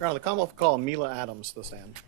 Your Honor, the Commonwealth call Mila Adams to the stand.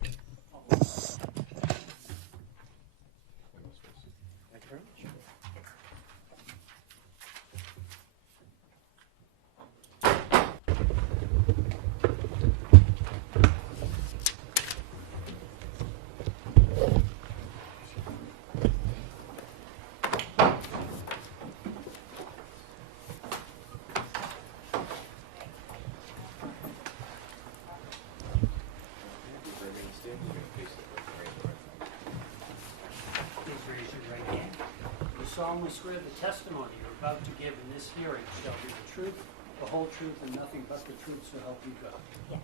Solemnly swear the testimony you're about to give in this hearing shall be the truth, the whole truth, and nothing but the truth, so help you God. Yes.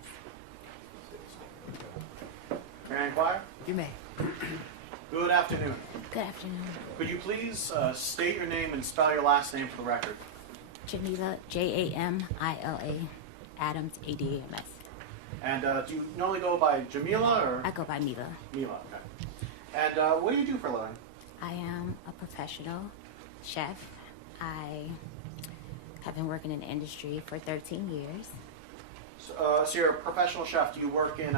May I inquire? You may. Good afternoon. Good afternoon. Could you please state your name and spell your last name for the record? Jamila, Jamila, Adams, Adams. And do you normally go by Jamila or? I go by Mila. Mila, okay. And what do you do for a living? I am a professional chef. I have been working in the industry for 13 years. So you're a professional chef. Do you work in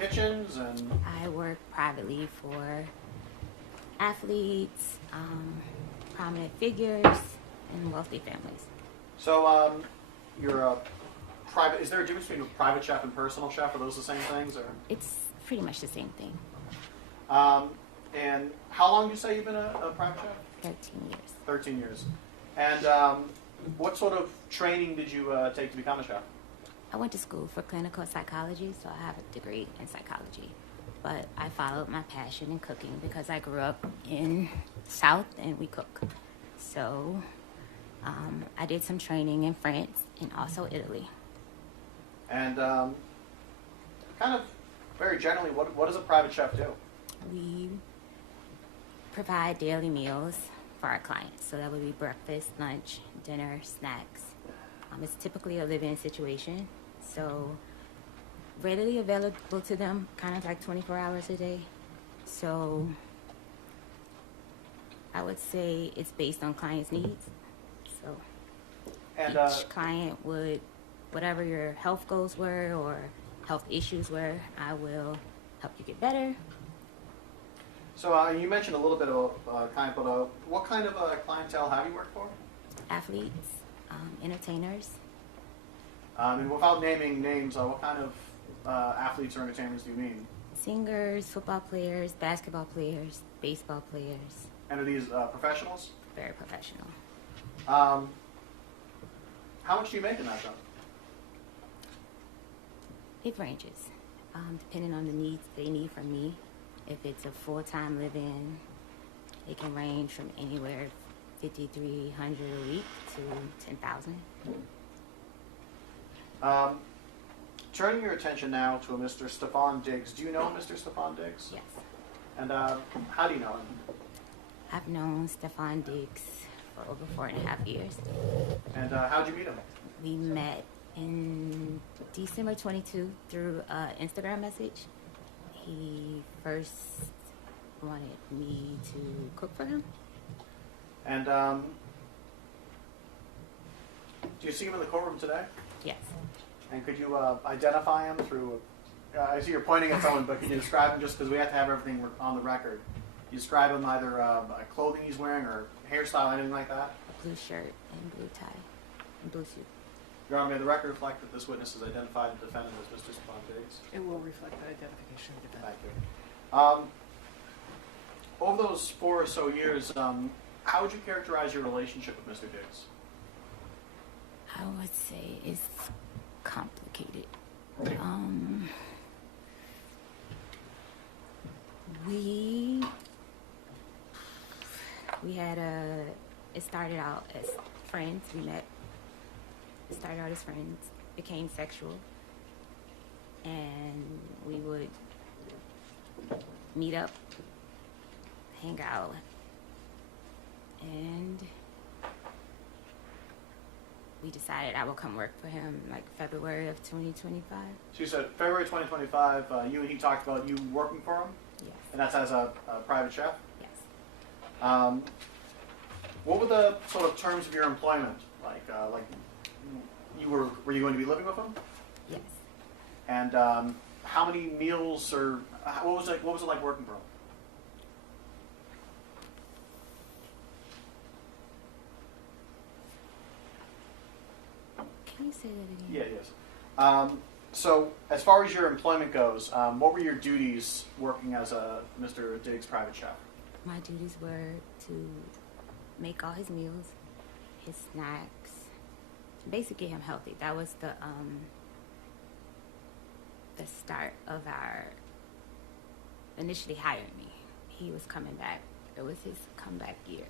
kitchens and? I work privately for athletes, prominent figures, and wealthy families. So you're a private. Is there a difference between a private chef and personal chef? Are those the same things, or? It's pretty much the same thing. And how long do you say you've been a private chef? 13 years. 13 years. And what sort of training did you take to become a chef? I went to school for clinical psychology, so I have a degree in psychology. But I followed my passion in cooking because I grew up in South and we cook. So I did some training in France and also Italy. And kind of very generally, what does a private chef do? We provide daily meals for our clients. So that would be breakfast, lunch, dinner, snacks. It's typically a live-in situation. So readily available to them, kind of like 24 hours a day. So I would say it's based on clients' needs. So And, each client would, whatever your health goals were or health issues were, I will help you get better. So you mentioned a little bit about client, but what kind of clientele have you worked for? Athletes, entertainers. And without naming names, what kind of athletes or entertainers do you mean? Singers, football players, basketball players, baseball players. And are these professionals? Very professional. How much do you make in that job? It ranges, depending on the needs they need from me. If it's a full-time live-in, it can range from anywhere $5,300 a week to $10,000. Turning your attention now to a Mr. Stefon Diggs. Do you know Mr. Stefon Diggs? Yes. And how do you know him? I've known Stefon Diggs for over 4.5 years. And how'd you meet him? We met in December 22 through an Instagram message. He first wanted me to cook for him. And do you see him in the courtroom today? Yes. And could you identify him through, I see you're pointing at someone, but can you describe him just because we have to have everything on the record? You describe him either clothing he's wearing or hairstyle, anything like that? Blue shirt and blue tie and blue suit. Your Honor, may the record reflect that this witness has identified the defendant as Mr. Stefon Diggs? It will reflect that identification. Thank you. Over those 4 or so years, how would you characterize your relationship with Mr. Diggs? I would say it's complicated. We had it started out as friends. We met. It started out as friends, became sexual, and we would meet up, hang out, and we decided I would come work for him like February of 2025. So you said February 2025, you and he talked about you working for him? Yes. And that's as a private chef? Yes. What were the sort of terms of your employment? Were you going to be living with him? Yes. And how many meals or what was it like working for him? Can you say that again? Yeah, yes. So, as far as your employment goes, what were your duties working as a Mr. Diggs private chef? My duties were to make all his meals, his snacks, basically get him healthy. That was the start of our initially hiring me. He was coming back. It was his comeback year.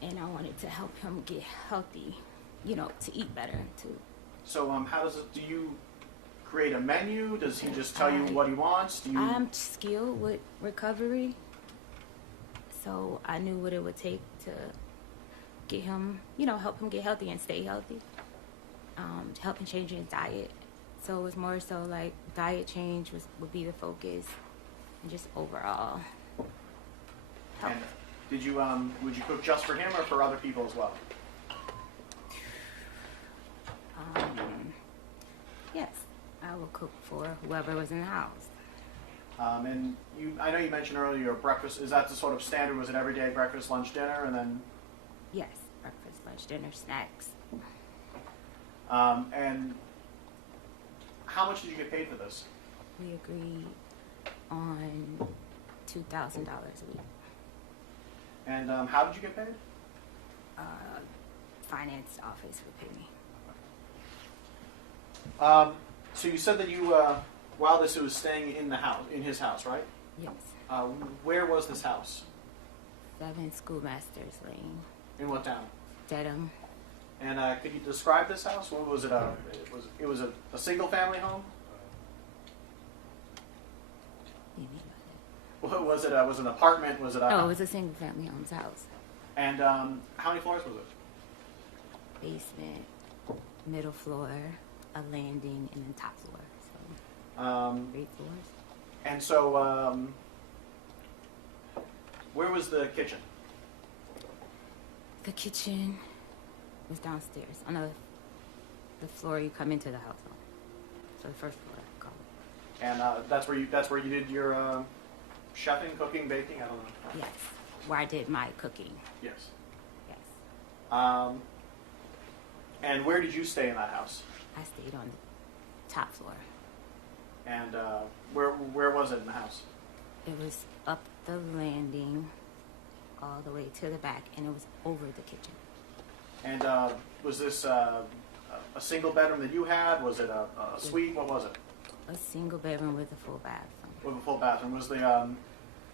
And I wanted to help him get healthy, you know, to eat better too. So, how does it, do you create a menu? Does he just tell you what he wants? Do you... I'm skilled with recovery, so I knew what it would take to get him, you know, help him get healthy and stay healthy, to help him change his diet. So it was more so like diet change would be the focus, and just overall help. And did you would you cook just for him or for other people as well? Yes, I will cook for whoever was in the house. And I know you mentioned earlier your breakfast. Is that the sort of standard? Was it every day breakfast, lunch, dinner, and then? Yes, breakfast, lunch, dinner, snacks. And how much did you get paid for this? We agreed on $2,000 a week. And how did you get paid? Finance office would pay me. So you said that you, while this was staying in the house, in his house, right? Yes. Where was this house? 7 Schoolmasters Lane, In what town? Dedham. And could you describe this house? What was it? It was a single family home. What do you mean by that? What was it? Was it an apartment? Was it? Oh, it was a single family home's house. And how many floors was it? Basement, middle floor, a landing, and then top floor. So 3 floors. And so, where was the kitchen? The kitchen was downstairs on the floor you come into the house on. So the first floor, I call it. And that's where you did your chefing, cooking, baking. I don't know. Yes, where I did my cooking. Yes. Yes. And where did you stay in that house? I stayed on the top floor. And where was it in the house? It was up the landing all the way to the back, and it was over the kitchen. And was this a single bedroom that you had? Was it a suite? What was it? A single bedroom with a full bathroom. With a full bathroom. Was the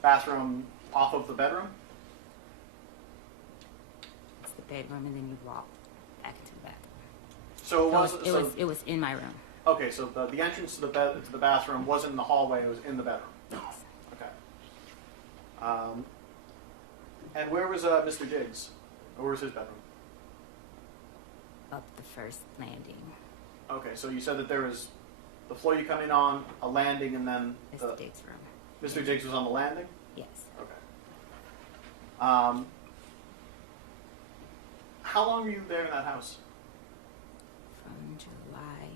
bathroom off of the bedroom? It's the bedroom, and then you walk back into the bathroom. So It was in my room. Okay, so the entrance to the bathroom wasn't in the hallway; it was in the bedroom. Yes. Okay. And where was Mr. Diggs? Or where was his bedroom? Up the first landing. Okay, so you said that there was the floor you come in on, a landing, and then Mr. Diggs' room. Mr. Diggs was on the landing? Yes. Okay. How long were you there in that house? From July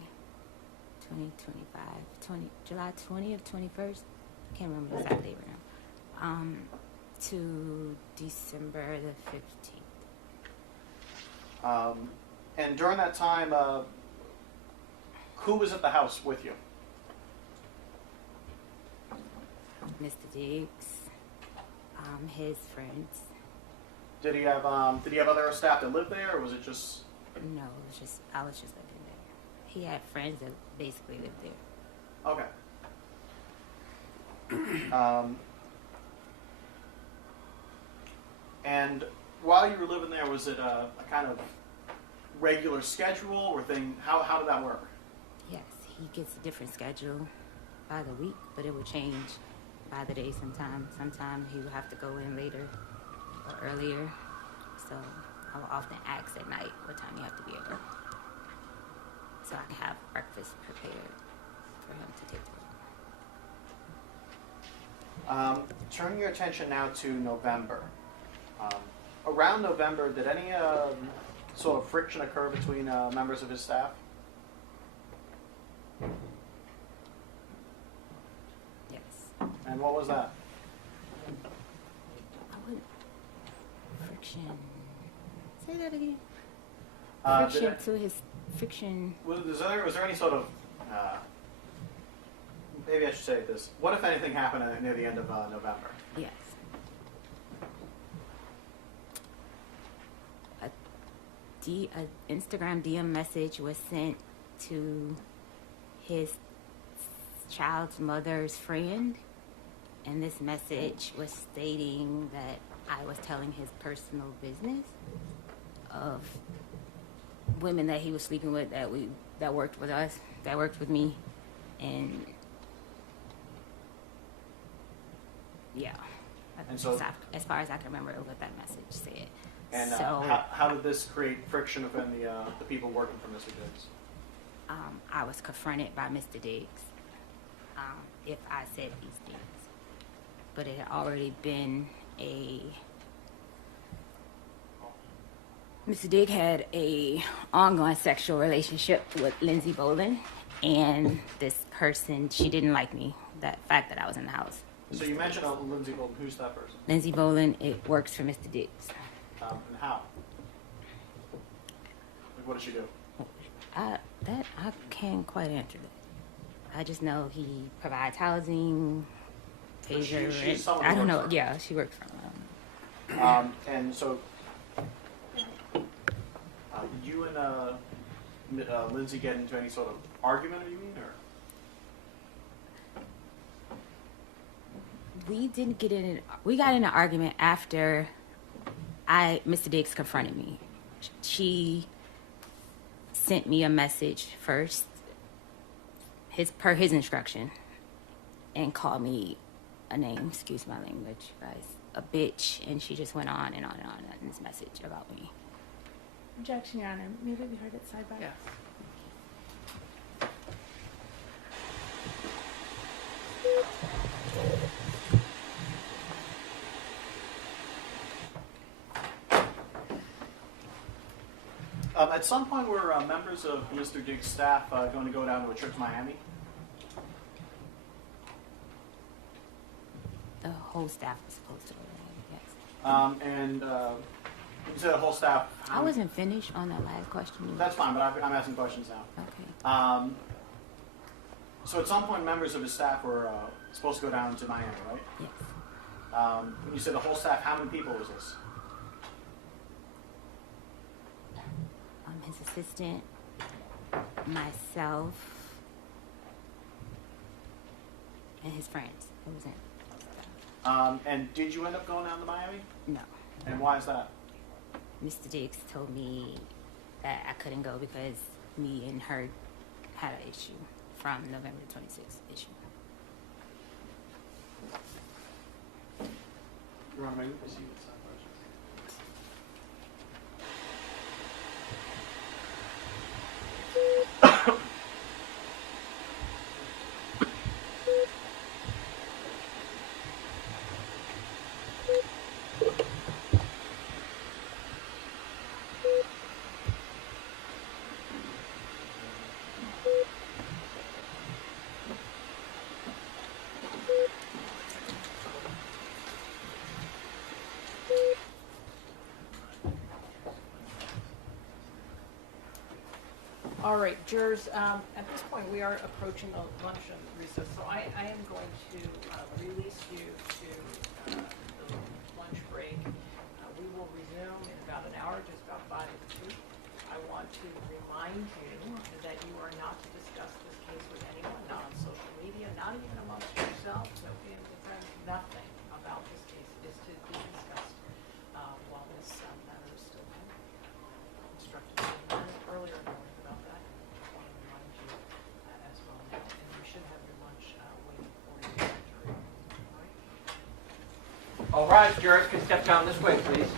20th, 21st, I can't remember the exact date right now, to December the 15th. And during that time, who was at the house with you? Mr. Diggs, his friends. Did he have other staff that lived there, or was it just? No, I was just living there. He had friends that basically lived there. Okay. And while you were living there, was it a kind of regular schedule or thing? How did that work? Yes, he gets a different schedule by the week, but it would change by the day sometimes. Sometimes he would have to go in later or earlier. So I will often ask at night what time you have to be at work, so I can have breakfast prepared for him to take to work. Turning your attention now to November. Around November, did any sort of friction occur between members of his staff? And what was that? I would friction. Say that again. Did Friction to his friction. was there any sort of maybe I should say this. What, if anything, happened near the end of November? Yes. A Instagram DM message was sent to his child's mother's friend, and this message was stating that I was telling his personal business of women that he was sleeping with that worked with us, that worked with me, and yeah. And so, as far as I can remember what that message said. and so, how did this create friction within the people working for Mr. Diggs? I was confronted by Mr. Diggs if I said these things. But it had already been Mr. Diggs had a ongoing sexual relationship with Lindsay Bolin, and this person, she didn't like me, that fact that I was in the house. So you mentioned Lindsay Bolton. Who's that person? Lindsay Bolin, it works for Mr. Diggs. And how? Like, what does she do? I can't quite answer that. I just know he provides housing, So pays her she's rent. someone I who don't works know. for him. Yeah, she works for him. And so did you and Lindsay get into any sort of argument, you mean, or? We got in an argument after Mr. Diggs confronted me. She sent me a message first, per his instruction, and called me a name, excuse my language, guys, a bitch, and she just went on and on and on in this message about me. Objection, Your Honor. May that be heard at sidebar? Yes. At some point, were members of Mr. Diggs' staff going to go down to a trip to Miami? The whole staff was supposed to go there, yes. And you said the whole staff. I wasn't finished on that last question. That's fine, but I'm asking questions now. Okay. So at some point, members of his staff were supposed to go down to Miami, right? Yes. When you said the whole staff, how many people was this? His assistant, myself, and his friends. It was in. And did you end up going down to Miami? No. And why is that? Mr. Diggs told me that I couldn't go because me and her had an issue from November 26th issue. You want to maybe proceed with some questions? All right, jurors, at this point, we are approaching the luncheon recess, so I am going to release you to the lunch break. We will resume in about an hour, just about 5:02. I want to remind you that you are not to discuss this case with anyone, not on social media, not even amongst yourselves. So nothing about this case is to be discussed while this matter is still pending. Instructed earlier in the morning about that. I want to remind you as well now. And you should have your lunch waiting for you, jury. All right? All right, jurors can step down this way, please.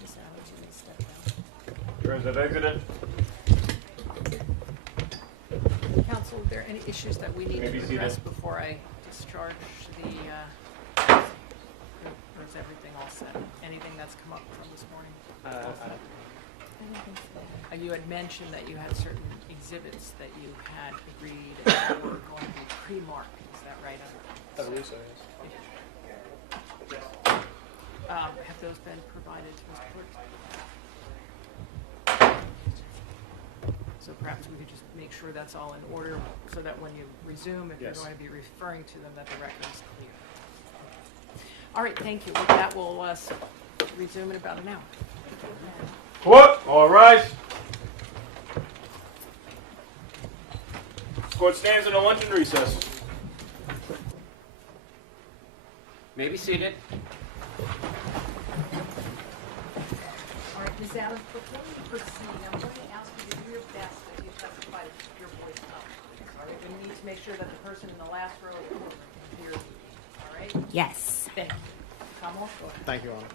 Miss Howard, you may step down. Jurors have exited. Counsel, are there any issues that we need May be to seated. address before I discharge the, or is everything all set? Anything that's come up from this morning? You had mentioned that you had certain exhibits that you had agreed and were going to be pre-marked, is that right? I believe so, yes. Have those been provided to Mr. Clerk? So perhaps we could just make sure that's all in order, so that when you resume, if Yes. you're going to be referring to them, that the record is clear. All right, thank you. With that, we'll resume in about an hour. Court, all rise. Court stands in a luncheon recess. May be seated. All right, Ms. Adams, before we proceed, I'm going to ask you to do your best as you testify to keep your voice up. All right, we need to make sure that the person in the last row can hear you. All right? Yes. Thank you. Kamala, go ahead. Thank you, Honor.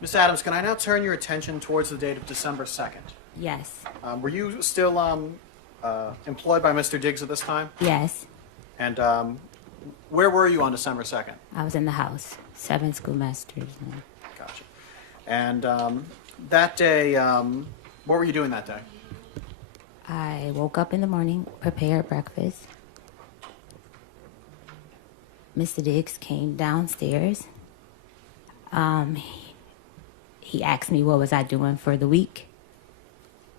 Ms. Adams, can I now turn your attention towards the date of December 2nd? Yes. Were you still employed by Mr. Diggs at this time? Yes. And where were you on December 2nd? I was in the house. 7 schoolmasters. Gotcha. And that day, what were you doing that day? I woke up in the morning, prepared breakfast. Mr. Diggs came downstairs. He asked me what was I doing for the week.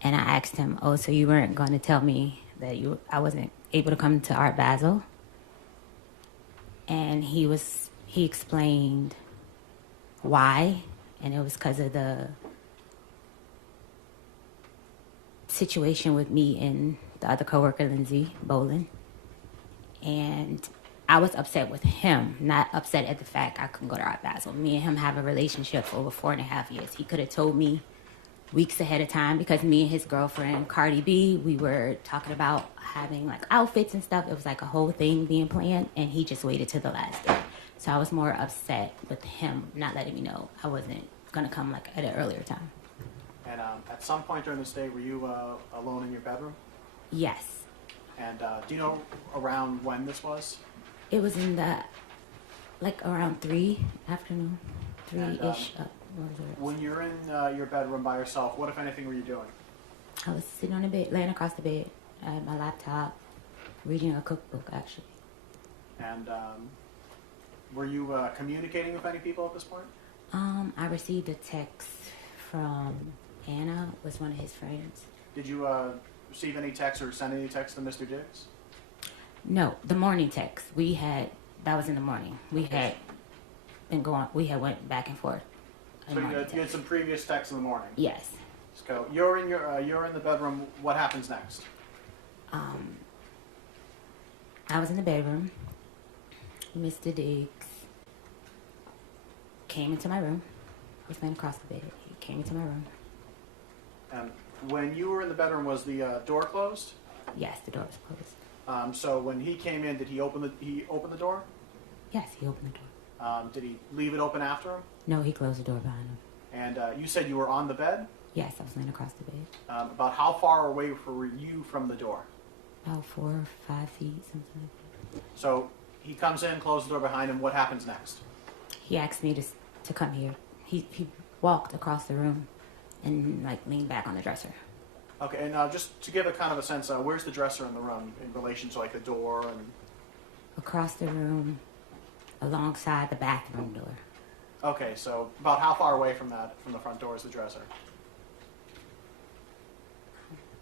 And I asked him, oh, so you weren't going to tell me that I wasn't able to come to Art Basel? And he explained why, and it was because of the situation with me and the other coworker, Lindsay Bolin. And I was upset with him, not upset at the fact I couldn't go to Art Basel. Me and him have a relationship for over 4.5 years. He could have told me weeks ahead of time, because me and his girlfriend, Cardi B, we were talking about having like outfits and stuff. It was like a whole thing being planned, and he just waited till the last day. So I was more upset with him not letting me know I wasn't gonna come like at an earlier time. And at some point during this day, were you alone in your bedroom? Yes. And do you know around when this was? It was in the, like around 3 afternoon, 3-ish. When you're in your bedroom by yourself, what, if anything, were you doing? I was sitting on the bed, laying across the bed. I had my laptop, reading a cookbook, actually. And were you communicating with any people at this point? I received a text from Anna, was one of his friends. Did you receive any text or send any text to Mr. Diggs? No, the morning text. That was in the morning. We had went back and forth. So you had some previous texts in the morning? Yes. So you're in the bedroom. What happens next? I was in the bedroom. Mr. Diggs came into my room. I was laying across the bed. He came into my room. And when you were in the bedroom, was the door closed? Yes, the door was closed. So when he came in, did he open the door? Yes, he opened the door. Did he leave it open after him? No, he closed the door behind him. And you said you were on the bed? Yes, I was laying across the bed. About how far away were you from the door? About 4 or 5 feet, something like that. So he comes in, closes the door behind him. What happens next? He asked me to come here. He walked across the room and like leaned back on the dresser. Okay, and just to give a kind of a sense, where's the dresser in the room in relation to like the door and? Across the room, alongside the bathroom door. Okay, so about how far away from the front door is the dresser?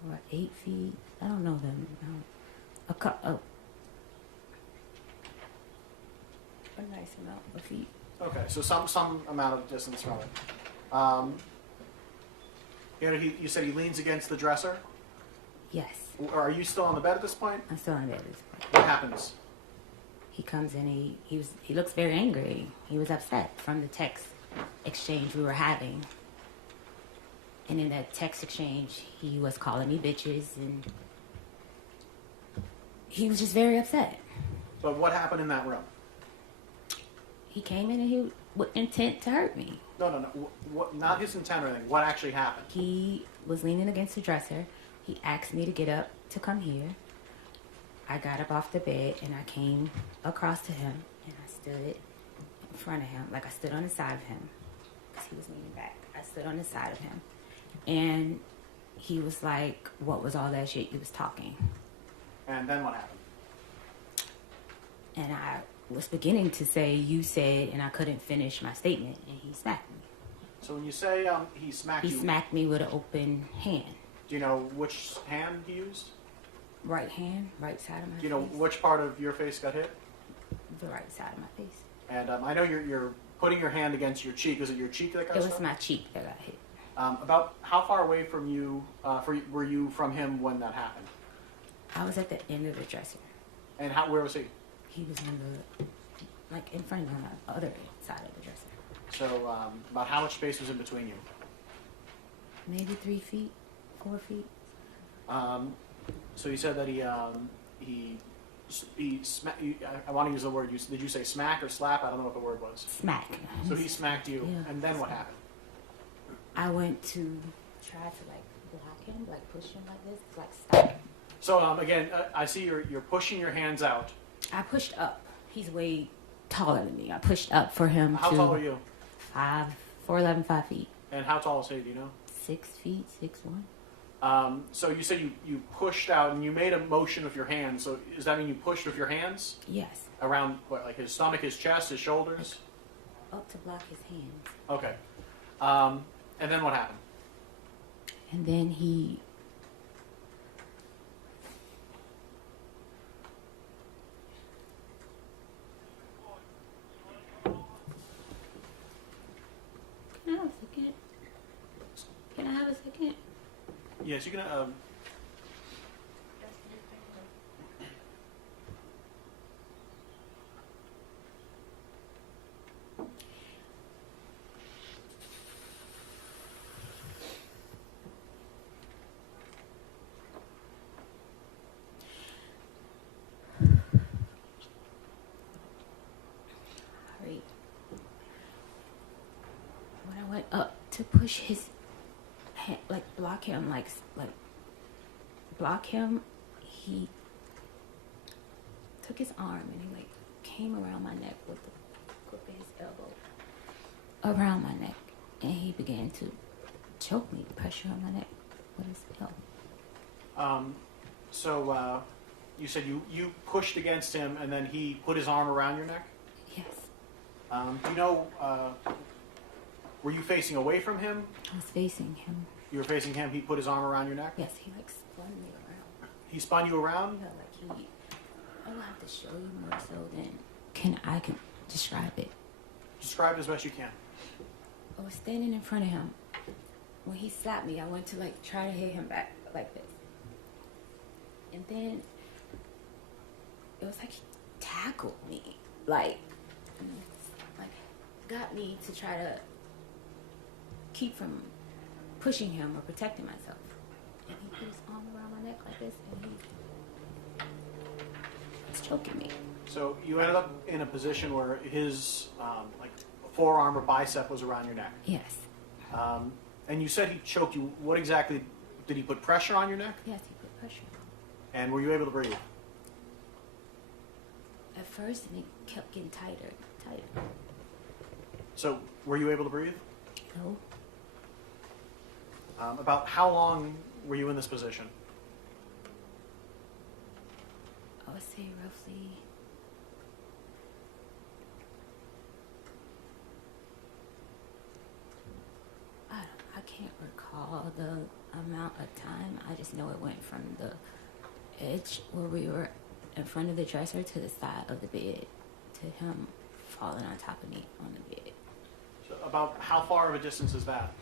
What, 8 feet? I don't know them. A nice amount of feet. Okay, so some amount of distance from it. You said he leans against the dresser? Yes. Are you still on the bed at this point? I'm still in bed at this point. What happens? He comes in, he looks very angry. He was upset from the text exchange we were having. And in that text exchange, he was calling me bitches, and he was just very upset. But what happened in that room? He came in and he with intent to hurt me. No. What? Not his intent or anything. What actually happened? He was leaning against the dresser. He asked me to get up to come here. I got up off the bed and I came across to him and I stood in front of him, like I stood on the side of him because he was leaning back. I stood on the side of him and he was like, "What was all that shit you was talking?" And then what happened? And I was beginning to say, "You said," and I couldn't finish my statement and he smacked me. So when you say he smacked He you, smacked me with an open hand. do you know which hand he used? Right hand, right side of my face. Do you know which part of your face got hit? The right side of my face. And I know you're putting your hand against your cheek. Was it your cheek that got It was struck? my cheek that got hit. About how far away from you were you from him when that happened? I was at the end of the dresser. And where was he? He was in the, like in front of me on the other side of the dresser. So about how much space was in between you? Maybe 3 feet, 4 feet. So you said that he I want to use the word. Did you say smack or slap? I don't know what the word was. Smack. So he smacked you, Yeah. and then what happened? I went to try to like block him, like push him like this, to, like stop. So again, I see you're pushing your hands out. I pushed up. He's way taller than me. I pushed up for him How to tall are you? 4'11", 5 feet. And how tall is he? Do you know? 6 feet, 6'1". So you said you pushed out and you made a motion with your hands. So does that mean you pushed with your hands Yes, around what, like his stomach, his chest, his shoulders? up to block his hands. Okay. And then what happened? And then he Can I have a second? Can I have a second? Yes, you can. Right. When I went up to push his hand, like block him, like block him, he took his arm and he like came around my neck with the grip of his elbow around my neck, and he began to choke me, pressure on my neck with his elbow. So you said you pushed against him, and then he put his arm around your neck. Yes, Do you know? Were you facing away from him? I was facing him. You were facing him. He put his arm around your neck. Yes, he like spun me around. He spun you around. Yeah, like he. I'm gonna have to show you more so than I can describe it. Describe it as best you can. I was standing in front of him. When he slapped me, I went to like try to hit him back like this. And then it was like he tackled me. Like got me to try to keep from pushing him or protecting myself. And he put his arm around my neck like this and he was choking me. So you ended up in a position where his like forearm or bicep was around your neck. Yes. And you said he choked you. What exactly did he put pressure on your neck? Yes, he put pressure on me. And were you able to breathe? At first, and it kept getting tighter, tighter. So were you able to breathe? No. About how long were you in this position? I would say roughly I can't recall the amount of time. I just know it went from the edge where we were in front of the dresser to the side of the bed to him falling on top of me on the bed. So about how far of a distance is that?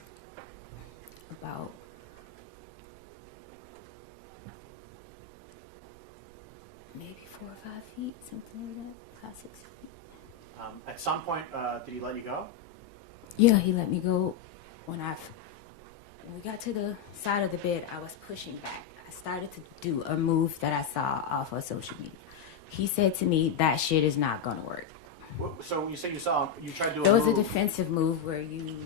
About maybe 4 or 5 feet, something like that, 5, 6 feet. At some point, did he let you go? Yeah, he let me go. When we got to the side of the bed, I was pushing back. I started to do a move that I saw off of social media. He said to me, "That shit is not gonna work." So when you say you saw him, you tried to do There a was a move. defensive move where you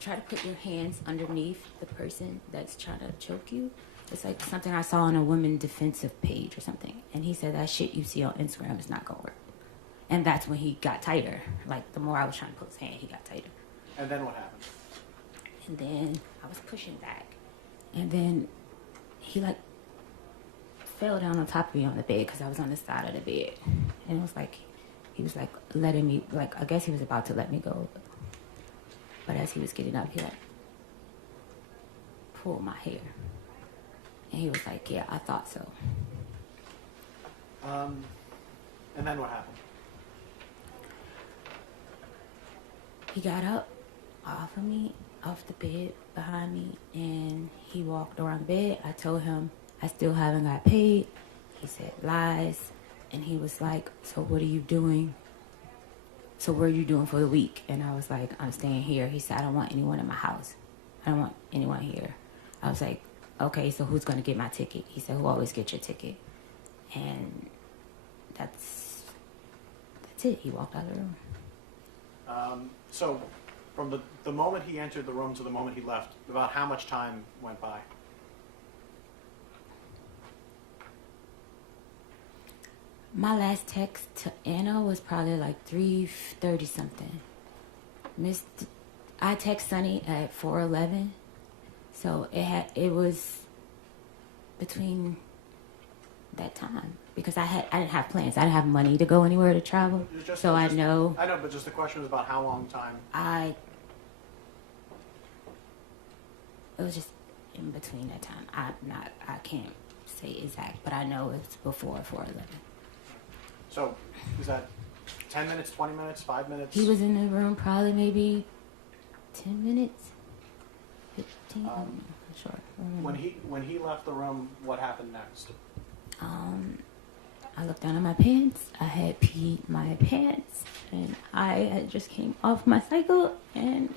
try to put your hands underneath the person that's trying to choke you. It's like something I saw on a woman defensive page or something. And he said that shit you see on Instagram is not gonna work. And that's when he got tighter. Like the more I was trying to pull his hand, he got tighter. And then what happened? And then I was pushing back. And then he like fell down on top of me on the bed because I was on the side of the bed. And it was like, he was like letting me, like, I guess he was about to let me go. But as he was getting up, he like pulled my hair. And he was like, yeah, I thought so. And then what happened? He got up off of me, off the bed behind me, and he walked around the bed. I told him I still haven't got paid. He said lies. And he was like, so what are you doing? So what are you doing for the week? And I was like, I'm staying here. He said, I don't want anyone in my house. I don't want anyone here. I was like, okay, so who's going to get my ticket? He said, who always gets your ticket? And that's it. He walked out of the room. So from the moment he entered the room to the moment he left, about how much time went by? My last text to Anna was probably like 3:30 something. I text Sunny at 4:11, so it was between that time because I didn't have plans. I didn't have money to go anywhere to travel, I know. I know, but just the question was about how long time. It was just in between that time. I can't say exact, but I know it's before 4:11. So is that 10 minutes, 20 minutes, 5 minutes? He was in the room probably maybe 10 minutes, 15. I'm not sure. When he left the room, what happened next? I looked down at my pants. I had peed my pants, and I had just came off my cycle, and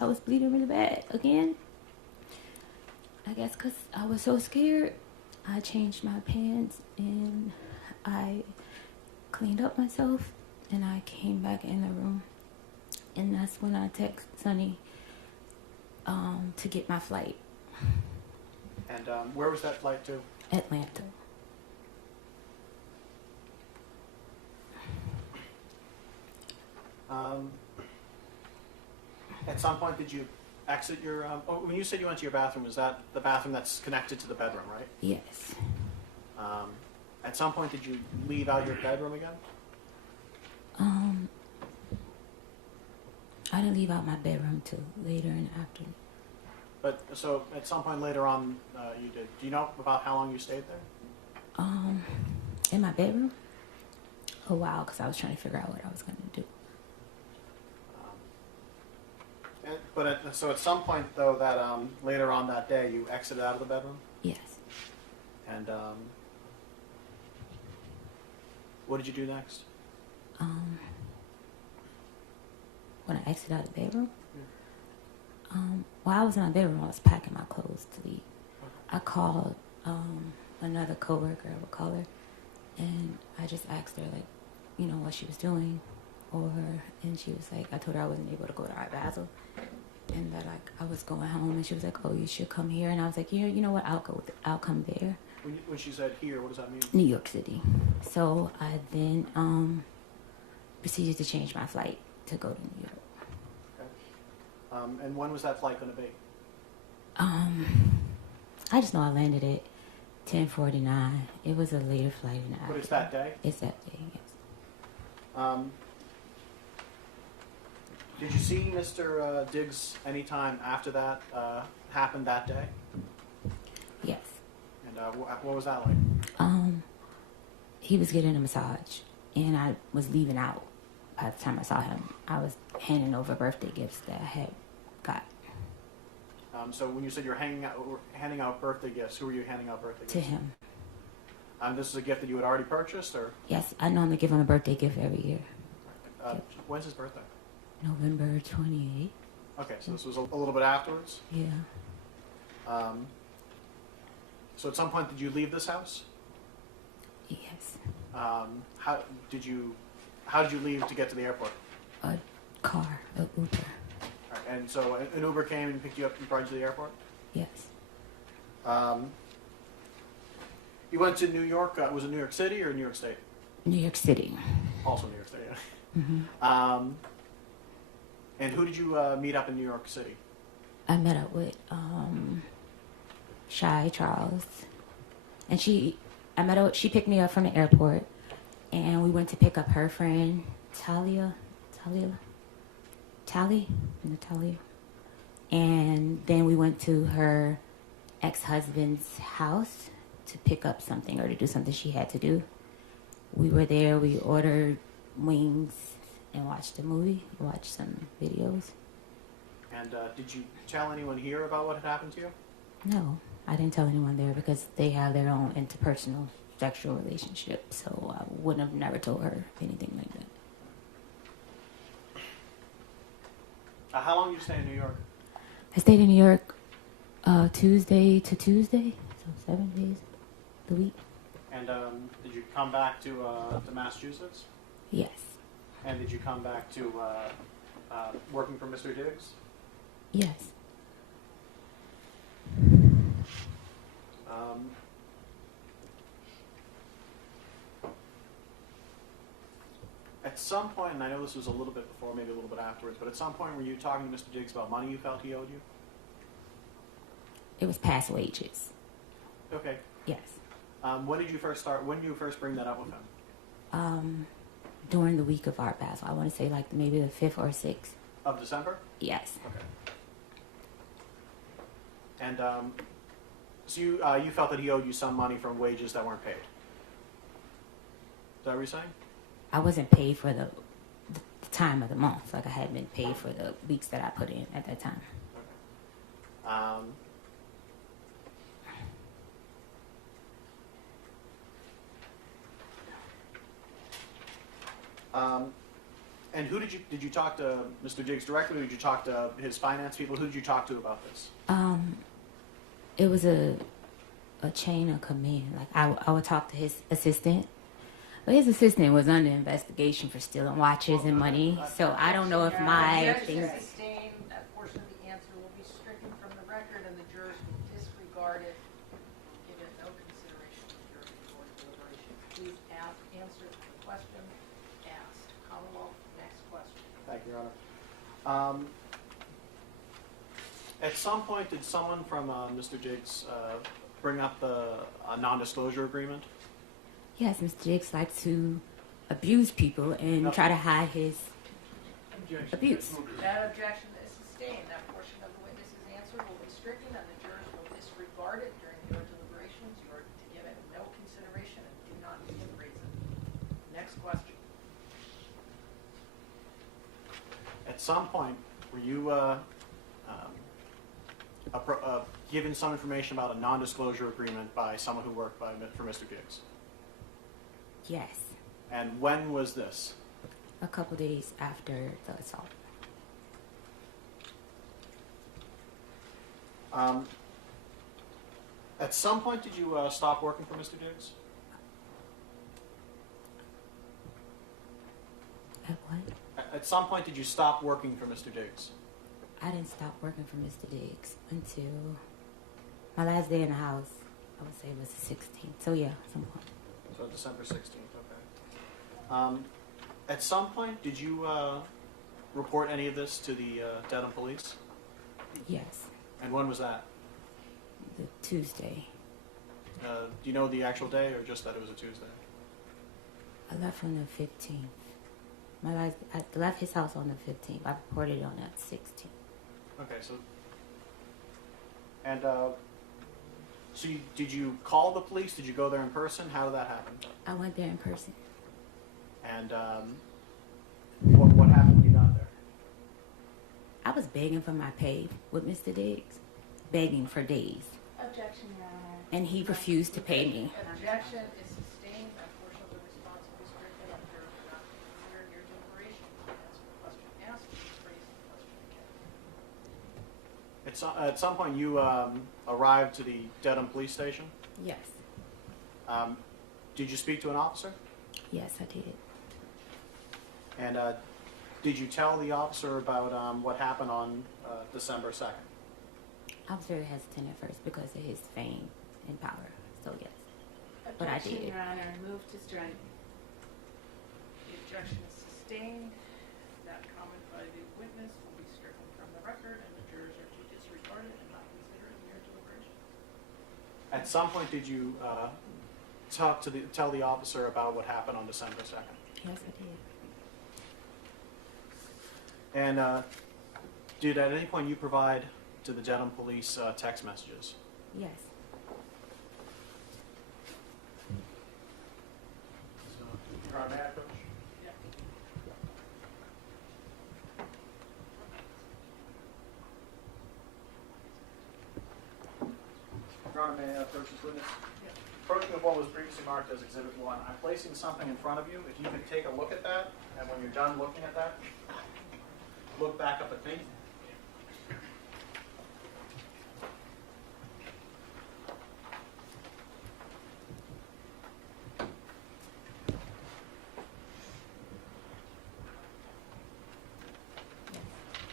I was bleeding really bad again. I guess because I was so scared, I changed my pants, and I cleaned up myself, and I came back in the room, and that's when I text Sunny to get my flight. And where was that flight to? Atlanta. At some point, did you exit your? When you said you went to your bathroom, is that the bathroom that's connected to the bedroom, right? Yes. At some point, did you leave out your bedroom again? I didn't leave out my bedroom till later in the afternoon. But so at some point later on, you did. Do you know about how long you stayed there? In my bedroom? A while, because I was trying to figure out what I was going to do. So at some point though, that later on that day, you exited out of the bedroom. Yes. And what did you do next? When I exited out of the bedroom? While I was in my bedroom, I was packing my clothes to leave. I called another coworker, I would call her, and I just asked her, like, you know, what she was doing, and she was like, I told her I wasn't able to go to Art Basel, and that like I was going home, and she was like, oh, you should come here, and I was like, you know what, I'll come there. When she said here, what does that mean? New York City. So I then proceeded to change my flight to go to New York. And when was that flight going to be? I just know I landed at 10:49. It was a later flight in the afternoon. But it's that day? It's that day, yes. Did you see Mr. Diggs anytime after that happened that day? Yes. And what was that like? He was getting a massage, and I was leaving out. By the time I saw him, I was handing over birthday gifts that I had got. So when you said you're handing out birthday gifts, who were you handing out birthday gifts? To him. This is a gift that you had already purchased, or? Yes, I normally give him a birthday gift every year. When's his birthday? November 28th. Okay, so this was a little bit afterwards? Yeah. So at some point, did you leave this house? Yes. How how did you leave to get to the airport? A car, a Uber. All right, and so an Uber came and picked you up and brought you to the airport? Yes. You went to New York, was it New York City or New York State? New York City. Also New York State, yeah. Hmm. And who did you meet up in New York City? I met up with Shai Charles, and she picked me up from the airport, and we went to pick up her friend Talia, and then we went to her ex-husband's house to pick up something or to do something she had to do. We were there. We ordered wings and watched a movie, watched some videos. And did you tell anyone here about what had happened to you? No, I didn't tell anyone there because they have their own interpersonal sexual relationship, so I wouldn't have never told her anything like that. How long did you stay in New York? I stayed in New York Tuesday to Tuesday, so 7 days the week. And did you come back to Massachusetts? Yes. And did you come back to working for Mr. Diggs? Yes. At some point, and I know this was a little bit before, maybe a little bit afterwards, but at some point were you talking to Mr. Diggs about money you felt he owed you? It was past wages. Okay. Yes. When did you first start? When did you first bring that up with him? During the week of Art Basel. I want to say like maybe the 5th or 6th. Of December? Yes. Okay. And so you felt that he owed you some money from wages that weren't paid. Is that what you're saying? I wasn't paid for the time of the month. Like I hadn't been paid for the weeks that I put in at that time. And who did you talk to Mr. Diggs directly, or did you talk to his finance people? Who did you talk to about this? It was a chain of command. Like I would talk to his assistant. But his assistant was under investigation for stealing watches and money. So I don't know if my things. Sustain that portion of the answer will be stricken from the record, and the jurors will disregard it, give it no consideration during the court deliberation. Please answer the question asked. Commonwealth, next question. Thank you, Your Honor. At some point, did someone from Mr. Diggs bring up the non-disclosure agreement? Yes, Mr. Diggs likes to abuse people and try to hide his abuse. That objection is sustained. That portion of the witness's answer will be stricken, and the jurors will disregard it during your deliberations. You are to give it no consideration and do not give reason. Next question. At some point, were you given some information about a non-disclosure agreement by someone who worked for Mr. Diggs? Yes. And when was this? A couple days after the assault. At some point, did you stop working for Mr. Diggs? At what? At some point, did you stop working for Mr. Diggs? I didn't stop working for Mr. Diggs until my last day in the house. I would say it was the 16th. So yeah, some point. So December 16th, okay. At some point, did you report any of this to the Dedham police? Yes. And when was that? The Tuesday. Do you know the actual day, or just that it was a Tuesday? I left on the 15th. I left his house on the 15th. I reported on that 16th. Okay, so... And, so did you call the police? Did you go there in person? How did that happen? I went there in person. And, what happened when you got there? I was begging for my pay with Mr. Diggs. Begging for days. Objection, Your Honor. And he refused to pay me. Objection is sustained. That portion of the response will be stricken and jurors will not consider your deliberation. Answer the question asked. Raise the question again. At some point, you arrived to the Dedham police station. Yes. Did you speak to an officer? Yes, I did. And did you tell the officer about what happened on December 2nd? I was very hesitant at first because of his fame and power. So yes, but I Objection, did. Your Honor. Move to strike. The objection is sustained. That comment by the witness will be stricken from the record, and the jurors are to disregard it and not consider it in their deliberation. At some point, did you tell the officer about what happened on December 2nd? Yes, I did. And did at any point you provide to the Dedham police text messages? Yes. So, Your Honor, may I approach? Yeah. Your Honor, may I approach this witness? Yeah. Approaching of what was previously marked as Exhibit 1, I'm placing something in front of you. If you could take a look at that, and when you're done looking at that, look back up at me.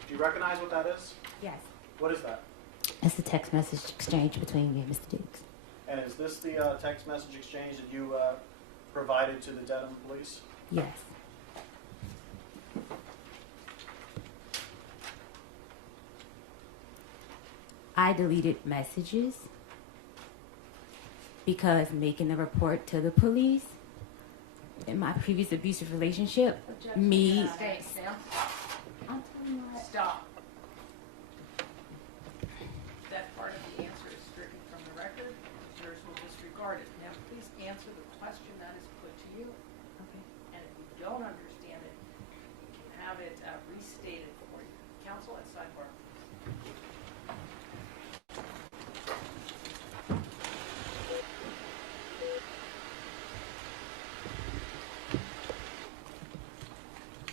Do you recognize what that is? Yes. What is that? It's a text message exchange between me and Mr. Diggs. And is this the text message exchange that you provided to the Dedham police? Yes. I deleted messages because making a report to the police in my previous abusive relationship, Objection, me. Your Honor. Stay, Sam. I'm telling you what. Stop. That part of the answer is stricken from the record. The jurors will disregard it. Now, please answer the question that is put to you. Okay. And if you don't understand it, you can have it restated for you. Counsel at sidebar.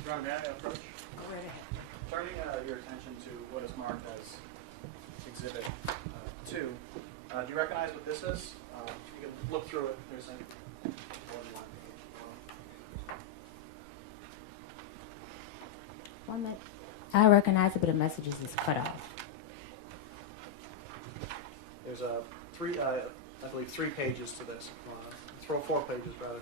Your Honor, may I approach? Go right ahead. Turning your attention to what is marked as Exhibit 2, do you recognize what this is? You can look through it. There's more than one page. 1 minute. I recognize it, but the messages is cut off. There's I believe 3 pages to this. Throw 4 pages rather.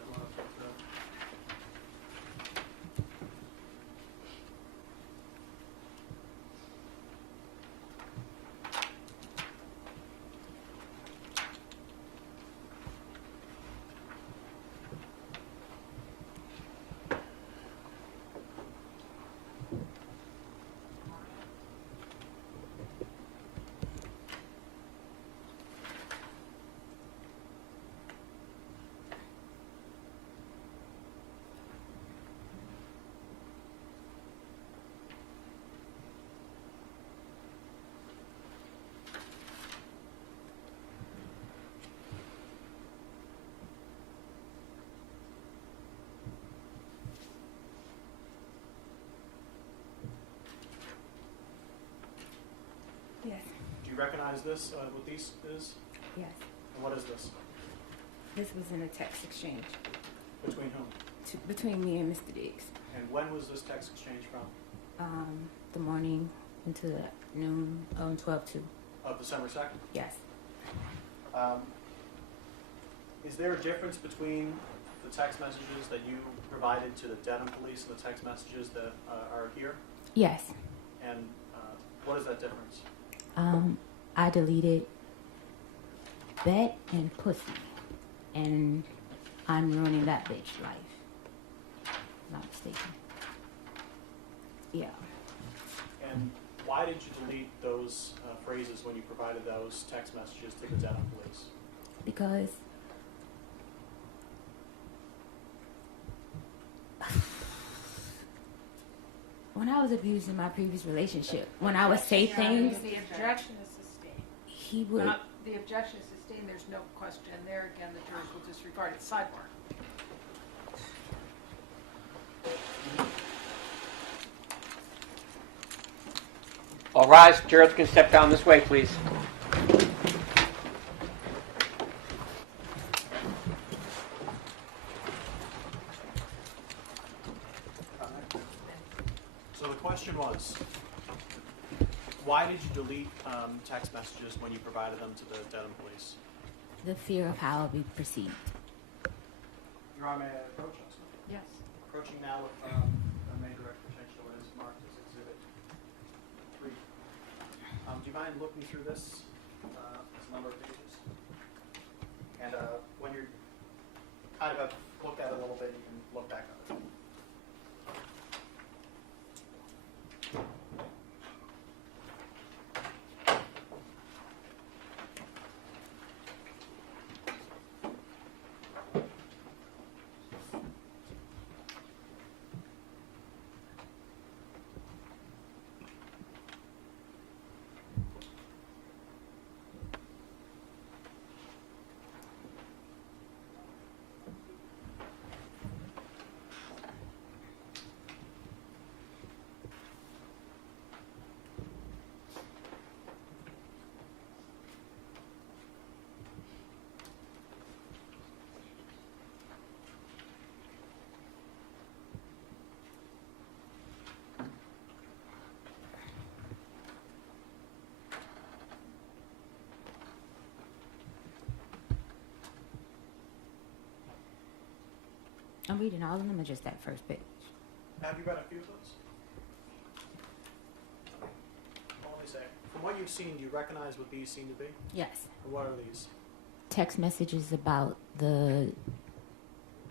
Yes. Do you recognize this? What these is? Yes. And what is this? This was in a text exchange Between whom? between me and Mr. Diggs. And when was this text exchange from? The morning into noon on 12/2. Of December 2nd? Yes. Is there a difference between the text messages that you provided to the Dedham police and the text messages that are here? Yes. And what is that difference? I deleted bet and pussy, and I'm ruining that bitch life. Not mistaken. Yeah. And why did you delete those phrases when you provided those text messages to the Dedham police? Because when I was abused in my previous relationship, when I would say things, The objection is sustained. he would. The objection is sustained. There's no question there. Again, the jurors will disregard it. Sidebar. All rise. Jurors can step down this way, please. So the question was, why did you delete text messages when you provided them to the Dedham police? The fear of how I'll be perceived. Your Honor, may I approach us? Yes. Approaching now with a main direct attention to what is marked as Exhibit 3. Do you mind looking through this? It's a number of pages. And when you're kind of have looked at it a little bit, you can look back on it. I'm reading all of them or just that first page? Have you read a few of those? Well, let me say, from what you've seen, do you recognize what these seem to be? Yes. And what are these? Text messages about the,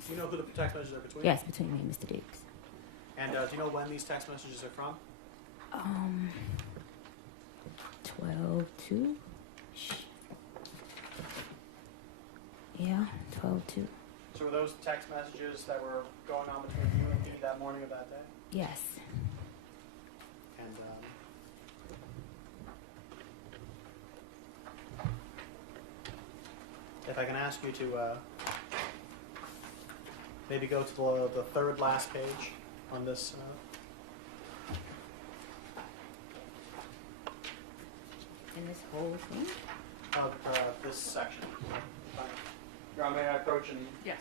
Do you know who the text messages are between? yes, between me and Mr. Diggs. And do you know when these text messages are from? 12-2? Yeah, 12-2. So were those text messages that were going on between you and me that morning of that day? Yes. And if I can ask you to maybe go to the third last page on this. In this whole thing? Of this section. Your Honor, may I approach and Yes.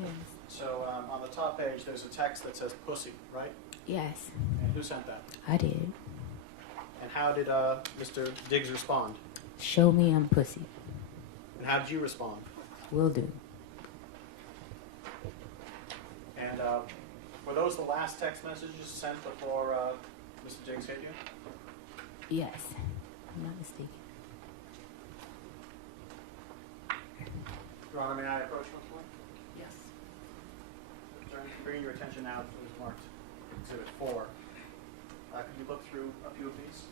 Yes. so on the top page, there's a text that says pussy, right? Yes, And who sent that? I did. And how did Mr. Diggs respond? Show me I'm pussy. And how did you respond? Will do. And were those the last text messages sent before Mr. Diggs hit you? Yes. I'm not mistaken. Your Honor, may I approach once more? Yes. Bringing your attention now to what's marked Exhibit 4. Could you look through a few of these?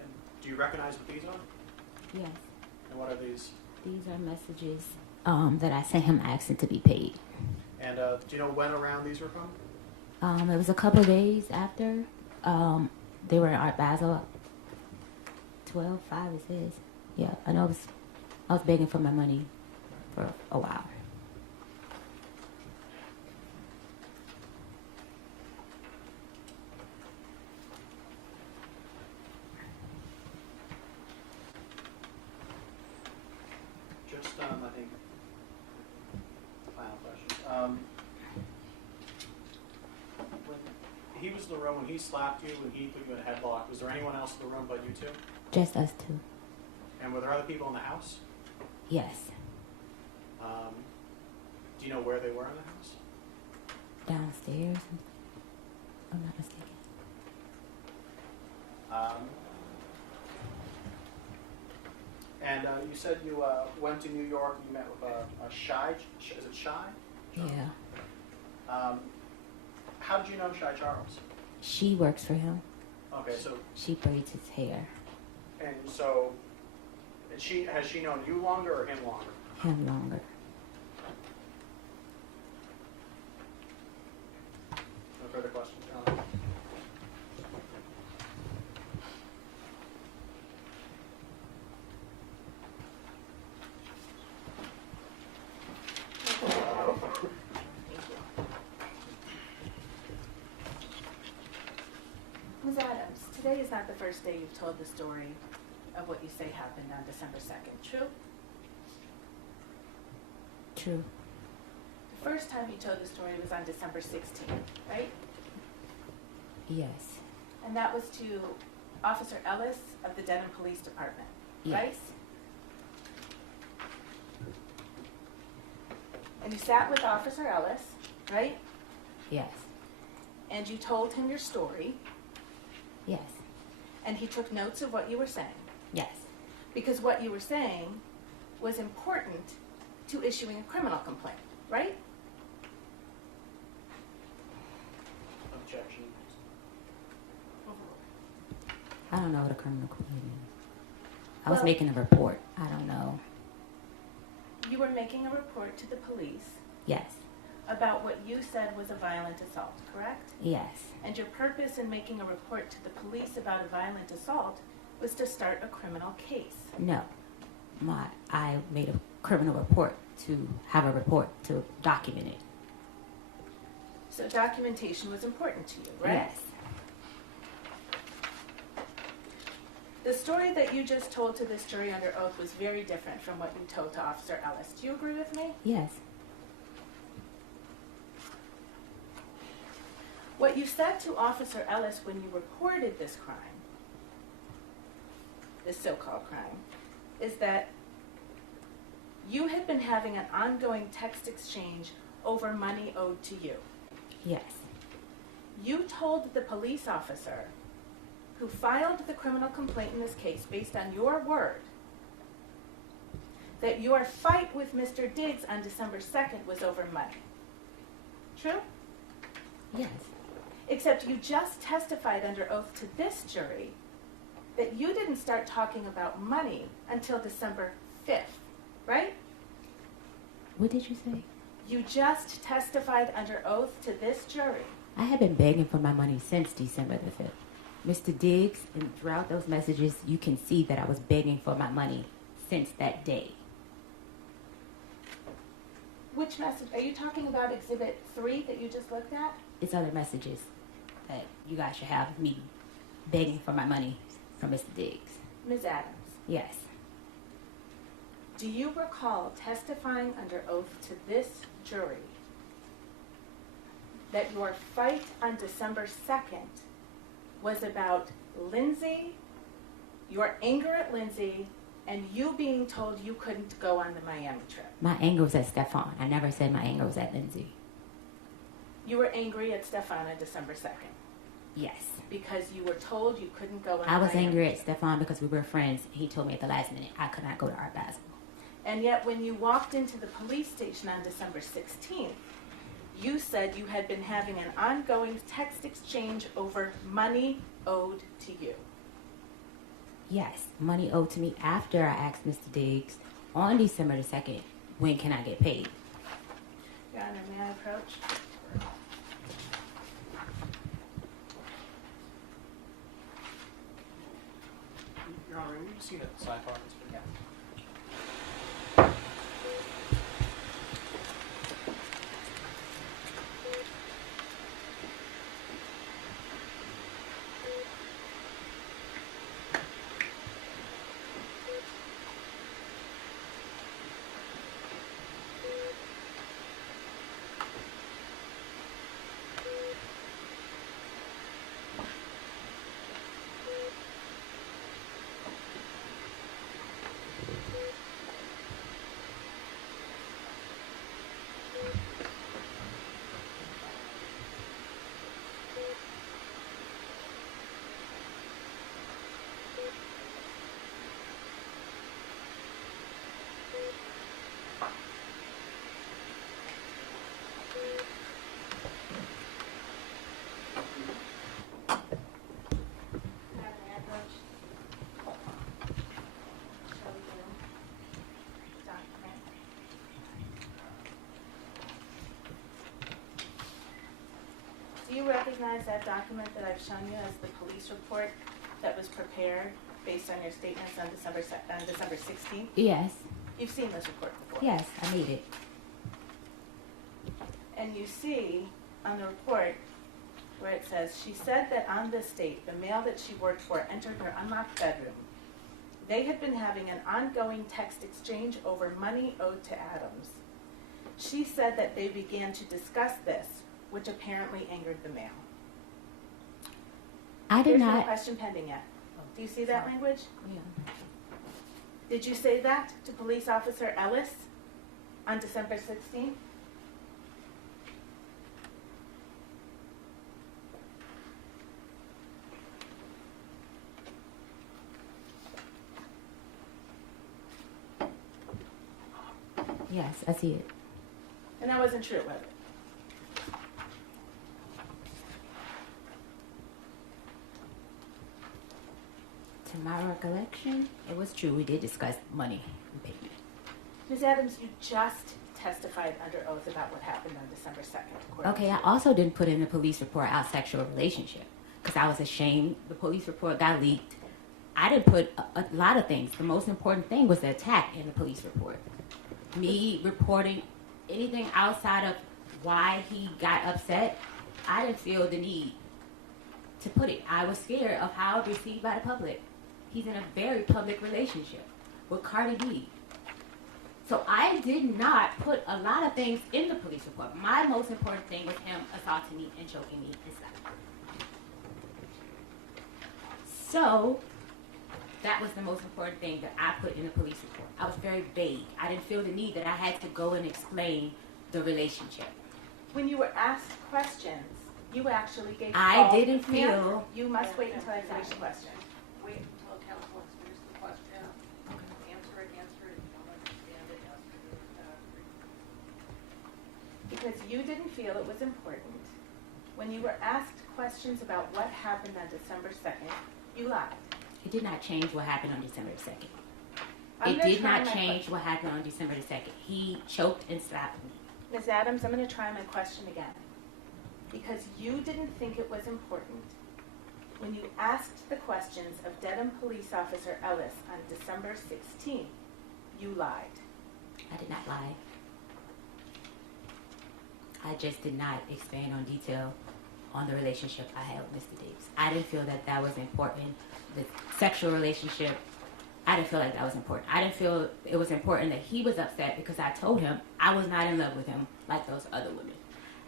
And do you recognize what these are? Yes. And what are these? These are messages that I sent him asking to be paid. And do you know when around these were from? It was a couple of days after. They were in Art Basel. 12-5 it says. Yeah, I know I was begging for my money for a while. Just, I think, final question. When he was in the room, when he slapped you, when he put you in a headlock, was there anyone else in the room but you two? Just us two. And were there other people in the house? Yes. Do you know where they were in the house? Downstairs. I'm not mistaken. And you said you went to New York. You met with a Shai. Is it Shai? Yeah. How did you know Shai Charles? She works for him. Oh, Okay, so, She braids his hair. and so, has she known you longer or him longer? Him longer. No further questions, Your Honor? Ms. Adams, today is not the first day you've told the story of what you say happened on December 2nd, true? True. The first time you told the story was on December 16th, right? Yes. And that was to Officer Ellis of the Dedham Police Department, right? Yes. And you sat with Officer Ellis, right? Yes. And you told him your story, Yes. and he took notes of what you were saying. Yes. Because what you were saying was important to issuing a criminal complaint, right? Objection. I don't know what a criminal complaint is. I was Well- making a report. I don't know. You were making a report to the police Yes. about what you said was a violent assault, correct? Yes. And your purpose in making a report to the police about a violent assault was to start a criminal case. No. I made a criminal report to have a report to document it. So documentation was important to you, right? Yes. The story that you just told to this jury under oath was very different from what you told to Officer Ellis. Do you agree with me? Yes. What you said to Officer Ellis when you reported this crime, this so-called crime, is that you had been having an ongoing text exchange over money owed to you. Yes. You told the police officer who filed the criminal complaint in this case based on your word that your fight with Mr. Diggs on December 2nd was over money. True? Yes. Except you just testified under oath to this jury that you didn't start talking about money until December 5th, right? What did you say? You just testified under oath to this jury. I have been begging for my money since December the 5th. Mr. Diggs, and throughout those messages, you can see that I was begging for my money since that day. Which message? Are you talking about Exhibit 3 that you just looked at? It's other messages that you guys should have me begging for my money from Mr. Diggs. Ms. Adams, Yes. do you recall testifying under oath to this jury that your fight on December 2nd was about Lindsay, your anger at Lindsay, and you being told you couldn't go on the Miami trip? My anger was at Stefon. I never said my anger was at Lindsay. You were angry at Stefan on December 2nd Yes. because you were told you couldn't go on I the was Miami angry trip. at Stefon because we were friends. He told me at the last minute I could not go to Art Basel. And yet when you walked into the police station on December 16th, you said you had been having an ongoing text exchange over money owed to you. Yes, money owed to me after I asked Mr. Diggs on December the 2nd, when can I get paid? Your Honor, may I approach? Your Honor, we've seen it sidebar. Yeah. recognize that document that I've shown you as the police report that was prepared based on your statements on December 16th? Yes. You've seen this report before? Yes, I need it. And you see on the report where it says, she said that on this date, the male that she worked for entered her unlocked bedroom. They had been having an ongoing text exchange over money owed to Adams. She said that they began to discuss this, which apparently angered the male. I did There's no not. question pending yet. Do you see that language? Yeah. Did you say that to Police Officer Ellis on December 16th? Yes, I see it. And that wasn't true, was it? To my recollection, it was true. We did discuss money and payment. Ms. Adams, you just testified under oath about what happened on December 2nd. Okay, I also didn't put in the police report our sexual relationship because I was ashamed. The police report got leaked. I didn't put a lot of things. The most important thing was the attack in the police report. Me reporting anything outside of why he got upset, I didn't feel the need to put it. I was scared of how it was received by the public. He's in a very public relationship with Cardi B. So I did not put a lot of things in the police report. My most important thing was him assaulting me and choking me and stuff. So that was the most important thing that I put in the police report. I was very vague. I didn't feel the need that I had to go and explain the relationship. When you were asked questions, you actually gave I false- didn't Ma'am, feel- You must wait until I finish the question. Wait until counsel answers the question. Answer it. If you don't understand it, ask it. Because you didn't feel it was important. When you were asked questions about what happened on December 2nd, you lied. It did not change what happened on December 2nd. I'm It gonna did try not my change what happened on December 2nd. He choked and slapped me. Ms. Adams, I'm going to try my question again. Because you didn't think it was important. When you asked the questions of Dedham Police Officer Ellis on December 16th, you lied. I did not lie. I just did not expand on detail on the relationship I had with Mr. Diggs. I didn't feel that that was important. The sexual relationship, I didn't feel like that was important. I didn't feel it was important that he was upset because I told him I was not in love with him like those other women.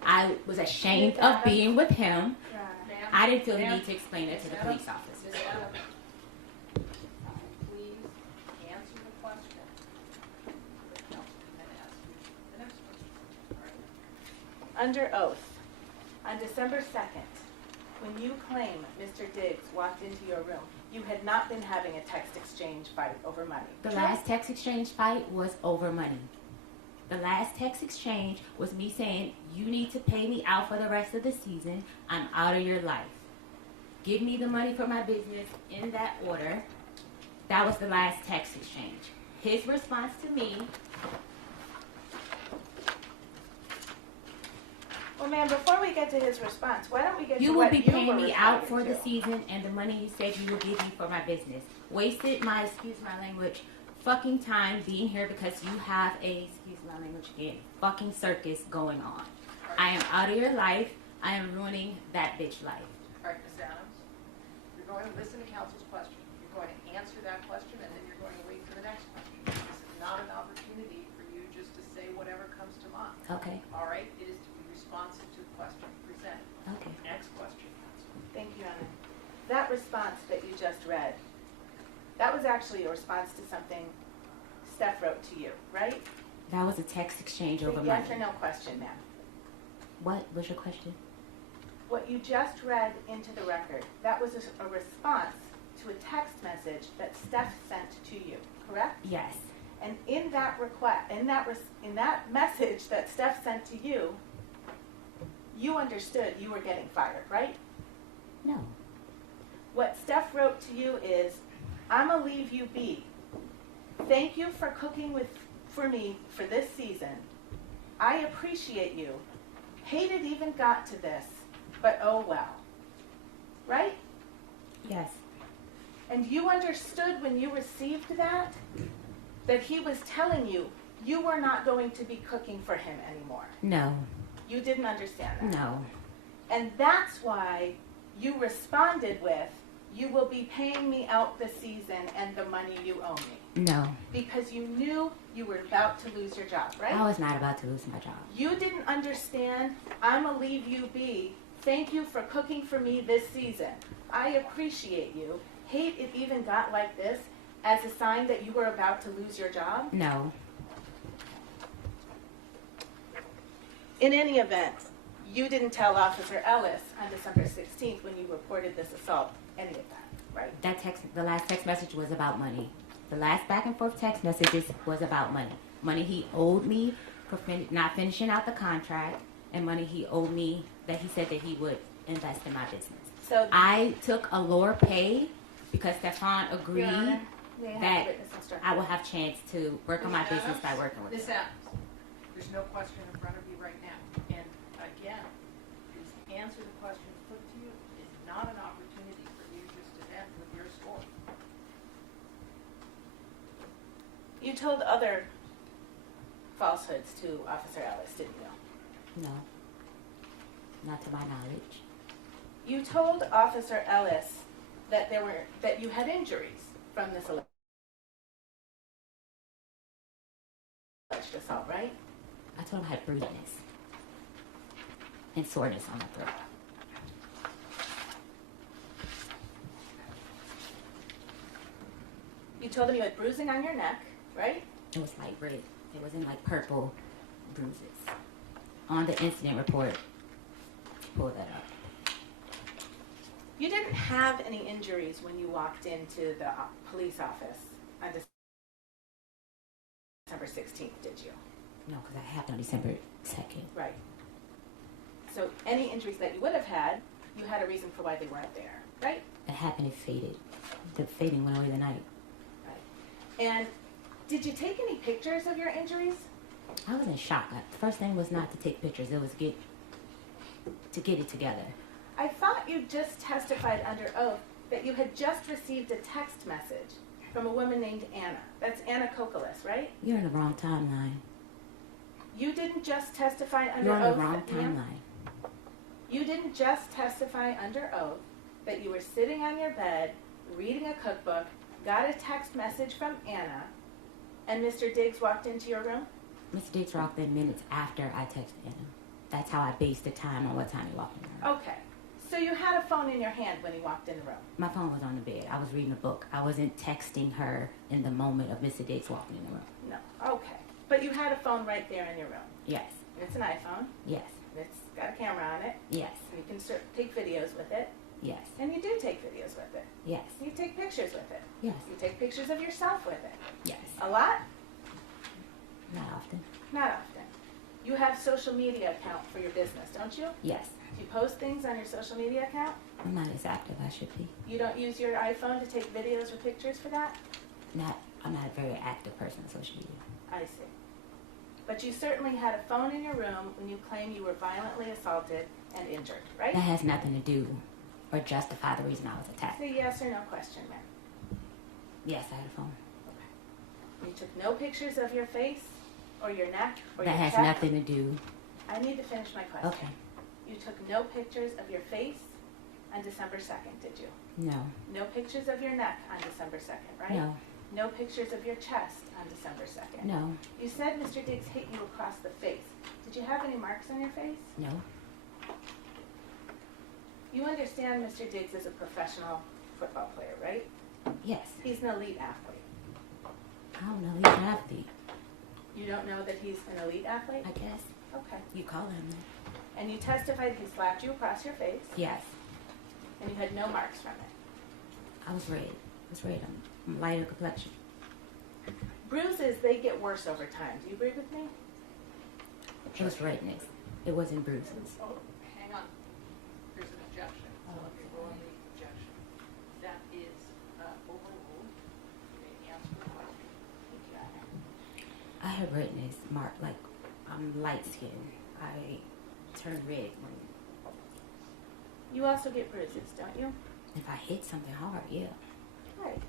I was ashamed of being with him. Right. I didn't feel the need to explain it to the police officer. Ms. Adams, please answer the question. The counsel can then ask you the next question. All right. Under oath, on December 2nd, when you claim Mr. Diggs walked into your room, you had not been having a text exchange fight over money. The True? last text exchange fight was over money. The last text exchange was me saying, you need to pay me out for the rest of the season. I'm out of your life. Give me the money for my business in that order. That was the last text exchange. His response to me, Well, ma'am, before we get to his response, why don't we get you to will what be you paying were me out responding for the to? season and the money you said you will give me for my business. Wasted my, excuse my language, fucking time being here because you have a, excuse my language again, fucking circus going on. I am out of your life. I am ruining that bitch life. All right, Ms. Adams, you're going to listen to counsel's question. You're going to answer that question, and then you're going to wait for the next question. This is not an opportunity for you just to say whatever comes to mind. Okay, All right? It is to be responsive to the question presented. okay. Next question, counsel. Thank you, Anna. That response that you just read, that was actually a response to something Steph wrote to you, right? That was a text exchange It's over a money. yes or no question, ma'am. What was your question? What you just read into the record, that was a response to a text message that Steph sent to you, correct? Yes. And in that request, in that message that Steph sent to you, you understood you were getting fired, right? No. What Steph wrote to you is, "I'ma leave you be. Thank you for cooking for me for this season. I appreciate you. Hate it even got to this. but oh well. Right? Yes. And you understood when you received that he was telling you you were not going to be cooking for him anymore. No. You didn't understand that. No. And that's why you responded with, you will be paying me out this season and the money you owe me. No. Because you knew you were about to lose your job, right? I was not about to lose my job. You didn't understand, I'ma leave you be. Thank you for cooking for me this season. I appreciate you. Hate it even got like this as a sign that you were about to lose your job? No. In any event, you didn't tell Officer Ellis on December 16th when you reported this assault any of that, right? The last text message was about money. The last back and forth text messages was about money. Money he owed me for not finishing out the contract, and money he owed me that he said that he would invest in my business. So I took a lower pay because Stefon agreed Your Honor, may I have that the witness instruction? I will have chance to work on my Ms. business by Adams? working with Ms. him. Adams, there's no question in front of you right now. And again, this answer the questions put to you is not an opportunity for you just to end with your story. You told other falsehoods to Officer Ellis, didn't you? No. Not to my knowledge. You told Officer Ellis that you had injuries from this alleged assault, right? I told him I had bruisedness and soreness on my throat. You told him you had bruising on your neck, right? It was like red. It wasn't like purple bruises. On the incident report, pull that up. You didn't have any injuries when you walked into the police office on December 16th, did you? No, because that happened on December 2nd. Right. So any injuries that you would have had, you had a reason for why they weren't there, right? It happened, it faded. The fading went away the night. Right. And did you take any pictures of your injuries? I was in shock. The first thing was not to take pictures. It was to get it together. I thought you just testified under oath that you had just received a text message from a woman named Anna. That's Anna Kokolas, right? You're in the wrong timeline. You didn't just testify under You're on oath. the wrong that, ma'am? timeline. You didn't just testify under oath that you were sitting on your bed, reading a cookbook, got a text message from Anna, and Mr. Diggs walked into your room? Mr. Diggs walked in minutes after I texted him. That's how I based the time on what time he walked in the room. Okay. So you had a phone in your hand when he walked in the room? My phone was on the bed. I was reading a book. I wasn't texting her in the moment of Mr. Diggs walking in the room. No. Okay. But you had a phone right there in your room? Yes. It's an iPhone. Yes. It's got a camera on it. Yes. You can take videos with it. Yes. And you do take videos with it. Yes. You take pictures with it. Yes. You take pictures of yourself with it. Yes. A lot? Not often. Not often. You have social media account for your business, don't you? Yes. Do you post things on your social media account? I'm not as active as I should be. You don't use your iPhone to take videos or pictures for that? I'm not a very active person on social media. I see. But you certainly had a phone in your room when you claim you were violently assaulted and injured, right? That has nothing to do or justify the reason I was attacked. Say yes or no question, ma'am. Yes, I had a phone. You took no pictures of your face or your neck or That your has chest? nothing to do. I need to finish my question. Okay. You took no pictures of your face on December 2nd, did you? No. No pictures of your neck on December 2nd, right? No. No pictures of your chest on December 2nd? No. You said Mr. Diggs hit you across the face. Did you have any marks on your face? No. You understand Mr. Diggs is a professional football player, right? Yes. He's an elite athlete. I don't know. He's an athlete. You don't know that he's an elite athlete? I guess. Okay. You call him that. And you testified he slapped you across your face, Yes. and you had no marks from it. I was red. I was red. I'm lighter complexion. Bruises, they get worse over time. Do you agree with me? It was redness. It wasn't bruises. Oh, hang on. There's an objection. So let me roll the objection. That is overruled. You may answer the question. I had redness, I'm light skinned. I turn red when You also get bruises, don't you? If I hit something hard, yeah. Right.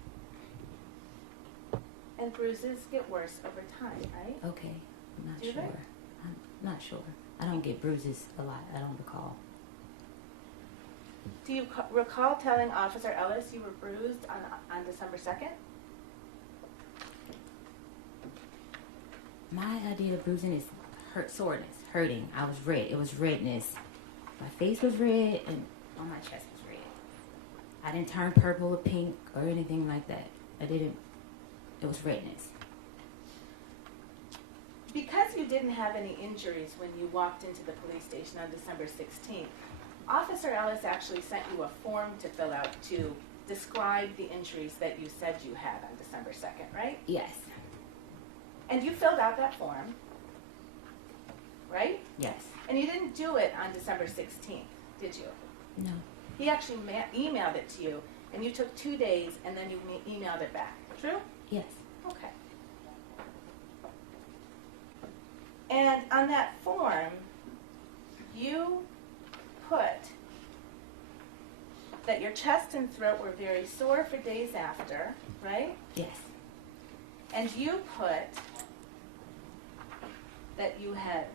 And bruises get worse over time, right? Okay, I'm not Do they? sure. I'm not sure. I don't get bruises a lot. I don't recall. Do you recall telling Officer Ellis you were bruised on December 2nd? My idea of bruising is soreness, hurting. I was red. It was redness. My face was red and on my chest was red. I didn't turn purple or pink or anything like that. I didn't. It was redness. Because you didn't have any injuries when you walked into the police station on December 16th, Officer Ellis actually sent you a form to fill out to describe the injuries that you said you had on December 2nd, right? Yes. And you filled out that form, right? Yes. And you didn't do it on December 16th, did you? No. He actually emailed it to you, and you took 2 days, and then you emailed it back. True? Yes. Okay. And on that form, you put that your chest and throat were very sore for days after, right? Yes. And you put that you had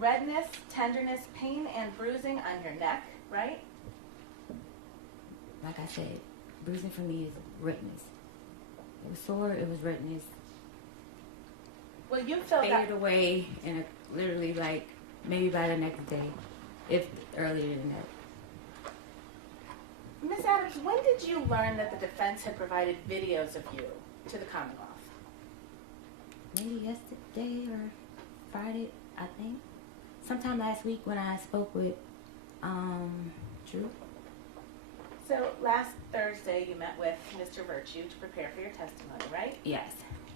redness, tenderness, pain, and bruising on your neck, right? Like I said, bruising for me is redness. It was sore. It was redness. Well, you filled out. Faded away and literally like maybe by the next day, if earlier than that. Ms. Adams, when did you learn that the defense had provided videos of you to the Commonwealth? Maybe yesterday or Friday, I think. Sometime last week when I spoke with Drew. So last Thursday you met with Mr. Virtue to prepare for your testimony, right? Yes.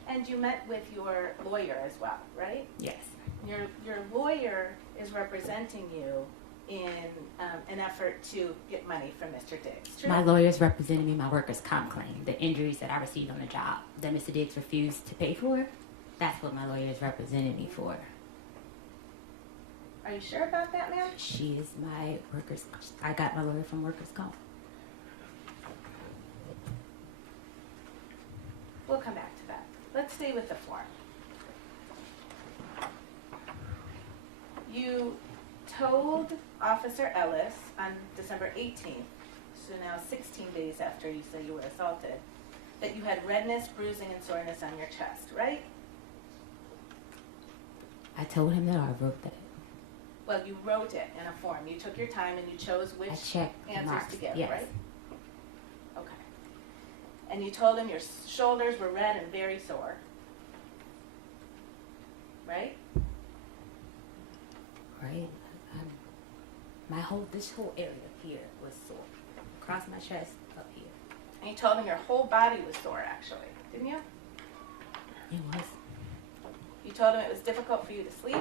And you met with your lawyer as well, right? Yes. Your lawyer is representing you in an effort to get money from Mr. Diggs, true? My lawyer's representing me my workers' comp claim, the injuries that I received on the job that Mr. Diggs refused to pay for. That's what my lawyer is representing me for. Are you sure about that, ma'am? She is my workers. I got my lawyer from workers' comp. We'll come back to that. Let's stay with the form. You told Officer Ellis on December 18th, so now 16 days after you say you were assaulted, that you had redness, bruising, and soreness on your chest, right? I told him that, or I wrote that. Well, you wrote it in a form. You took your time and you chose which I checked the answers marks. to give, Yes. right? Okay. And you told him your shoulders were red and very sore, right? Right? This whole area here was sore. Across my chest, up here. And you told him your whole body was sore, actually, didn't you? It was. You told him it was difficult for you to sleep.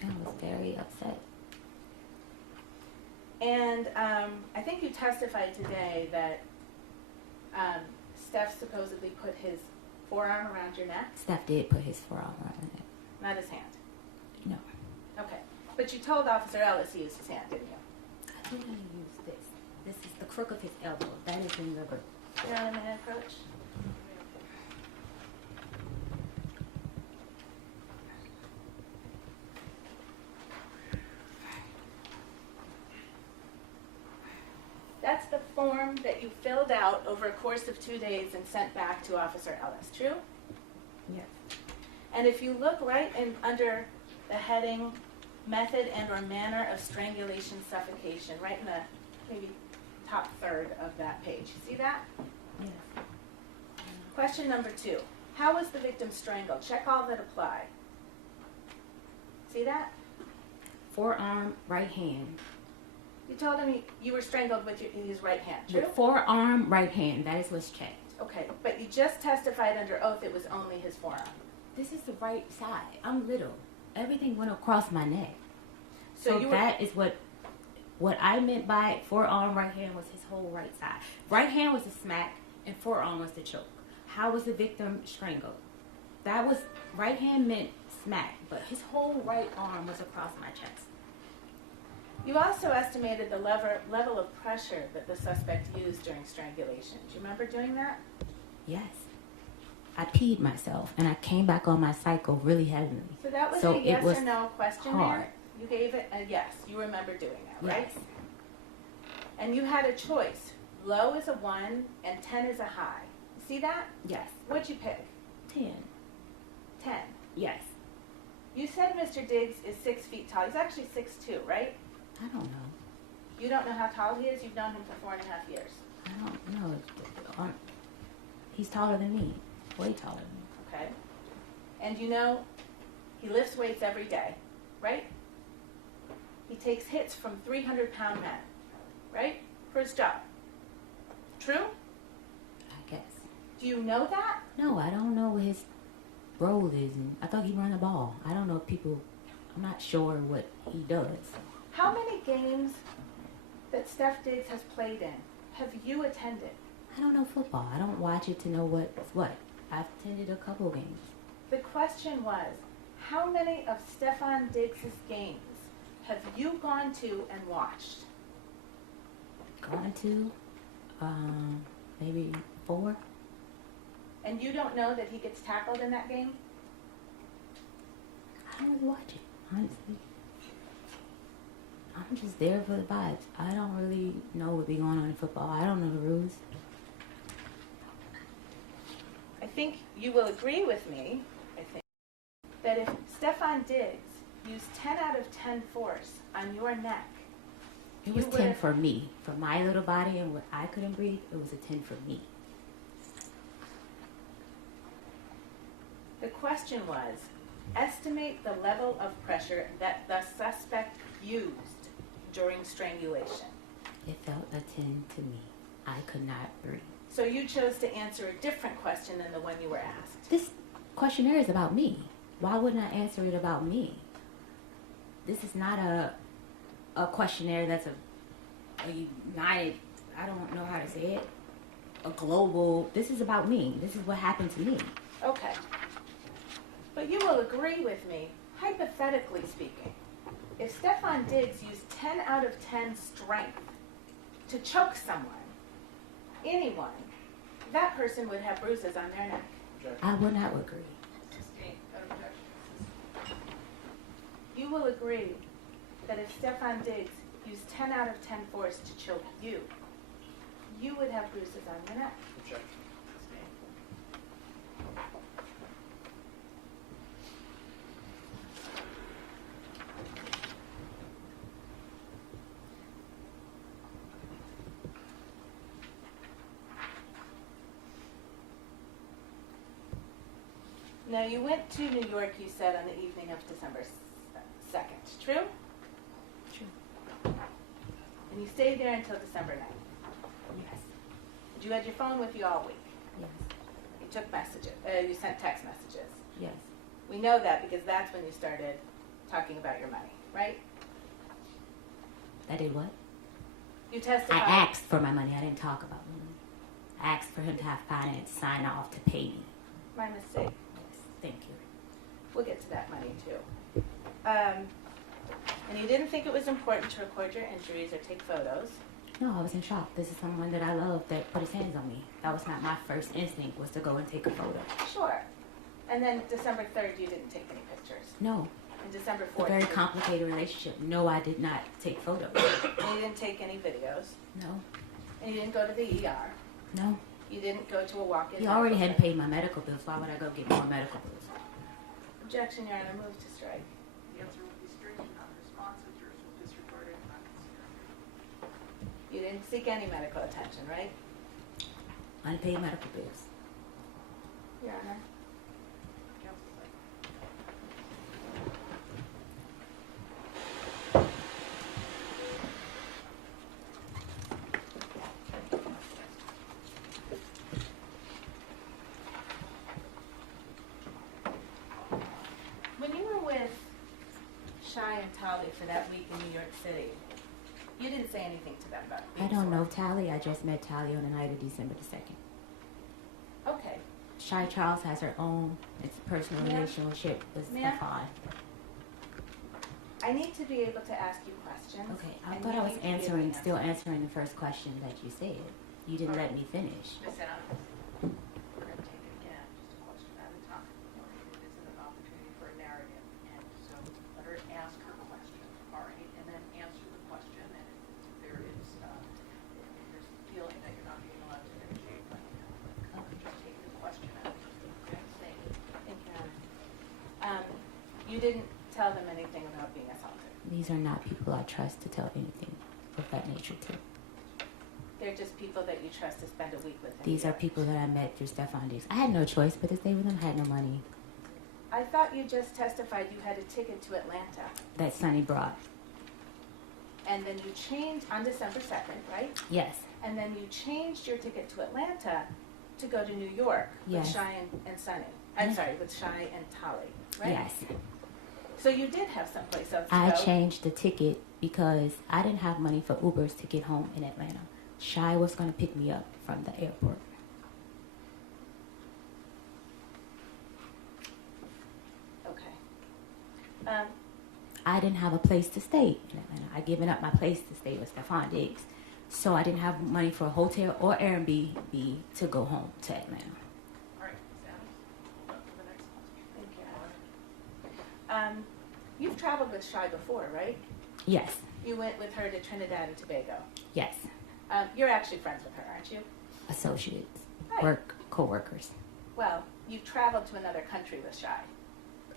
I was very upset. And I think you testified today that Steph supposedly put his forearm around your neck, Steph did put his forearm around it. not his hand. No. Okay. But you told Officer Ellis he used his hand, didn't you? I told him to use this. This is the crook of his elbow. That is in the rubber. You're on a minute approach. That's the form that you filled out over a course of 2 days and sent back to Officer Ellis, true? Yes. And if you look right in under the heading method and or manner of strangulation suffocation, right in the maybe top third of that page. You see that? Yes. Question number 2. How was the victim strangled? Check all that apply. See that? Forearm, right hand. You told him you were strangled with his right hand, true? With forearm, right hand. That is what's checked. Okay, but you just testified under oath it was only his forearm. This is the right side. I'm little. Everything went across my neck. So you were, that is what I meant by forearm, right hand was his whole right side. Right hand was the smack and forearm was the choke. How was the victim strangled? That was, right hand meant smack, but his whole right arm was across my chest. You also estimated the level of pressure that the suspect used during strangulation. Do you remember doing that? Yes. I peed myself, and I came back on my cycle really heavily. So that was So a it yes was or no question hard. there? You gave it a yes. You remember doing that, right? Yes. And you had a choice. Low is a 1 and 10 is a high. See that? Yes. What'd you pick? 10. 10. Yes. You said Mr. Diggs is 6 feet tall. He's actually 6'2", right? I don't know. You don't know how tall he is? You've known him for 4.5 years. I don't know. He's taller than me. Way taller than me. Okay. And you know he lifts weights every day, right? He takes hits from 300-pound men, right? For his job. True? I guess. Do you know that? No, I don't know what his role is. And I thought he ran the ball. I don't know if people. I'm not sure what he does. How many games that Steph Diggs has played in have you attended? I don't know football. I don't watch it to know what's what. I've attended a couple games. The question was, how many of Stefon Diggs' games have you gone to and watched? Gone to, maybe 4. And you don't know that he gets tackled in that game? I don't really watch it, honestly. I'm just there for the vibes. I don't really know what be going on in football. I don't know the rules. I think you will agree with me, that if Stefon Diggs used 10 out of 10 force on your neck, It was you 10 would've- for me. For my little body and what I couldn't breathe, it was a 10 for me. The question was, estimate the level of pressure that the suspect used during strangulation. It felt a 10 to me. I could not breathe. So you chose to answer a different question than the one you were asked. This questionnaire is about me. Why wouldn't I answer it about me? This is not a questionnaire that's a united, I don't know how to say it, a global, this is about me. This is what happened to me. Okay. But you will agree with me, hypothetically speaking, if Stefon Diggs used 10 out of 10 strength to choke someone, anyone, that person would have bruises on their neck. I would not agree. You will agree that if Stefon Diggs used 10 out of 10 force to choke you, you would have bruises on your neck. Objection. Now, you went to New York, you said, on the evening of December 2nd, true? True. And you stayed there until December 9th. Yes. And you had your phone with you all week. Yes. You took messages, you sent text messages. Yes. We know that because that's when you started talking about your money, right? I did what? You I testified. asked for my money. I didn't talk about my money. I asked for him to have finance sign off to pay me. My mistake. Yes. Thank you. We'll get to that money too. And you didn't think it was important to record your injuries or take photos. No, I was in shock. This is someone that I love that put his hands on me. That was not my first instinct, was to go and take a photo. Sure. And then December 3rd, you didn't take any pictures. No. And December A 4th, very you didn't. complicated relationship. No, I did not take photos. And you didn't take any videos. No. And you didn't go to the ER. No. You didn't go to a walk-in. He already medical hadn't clinic. paid my medical bills. Why would I go get more medical bills? Objection, Your Honor. Move to strike. The answer will be stricken, non-responsive. Jurors will disregard it, not consider. You didn't seek any medical attention, right? Unpaid medical bills. Your Honor. Counsel side. When you were with Shai and Tali for that week in New York City, you didn't say anything to them about I being don't sore. know Tally. I just met Tally on the night of December the 2nd. Okay. Shai Charles has her own, it's a personal Ma'am? relationship with Ma'am? Stefon. I need to be able to ask you questions. Okay, I and thought you I was need to be able to answering, answer. still answering the first question that you said. You didn't let me finish. Ms. Adams, we're going to take it again, just a question at a time. It isn't an opportunity for a narrative, and so let her ask her question, all right? And then answer the question, and if there is, if there's a feeling that you're not being allowed to finish, let me know. Just take the question out. Okay, thank you. Thank you, Honor. You didn't tell them anything about being assaulted. These are not people I trust to tell anything of that nature to. They're just people that you trust to spend a week with. in These New are York. people that I met through Stefon Diggs. I had no choice but to stay with them. I had no money. I thought you just testified you had a ticket to Atlanta, That Sonny brought. and then you changed on December 2nd, right? Yes. And then you changed your ticket to Atlanta to go to New York with Yes. Shai and Sonny. I'm sorry, with Shai and Tali, right? Yes. So you did have someplace else to I go. changed the ticket because I didn't have money for Ubers to get home in Atlanta. Shai was going to pick me up from the airport. Okay. I didn't have a place to stay in Atlanta. I given up my place to stay with Stefon Diggs. So I didn't have money for a hotel or Airbnb to go home to Atlanta. All right, Ms. Adams, hold up for the next question. Thank you. You've traveled with Shai before, right? Yes. You went with her to Trinidad and Tobago. Yes. You're actually friends with her, aren't you? Associates. Right. Work. Co-workers. Well, you've traveled to another country with Shai.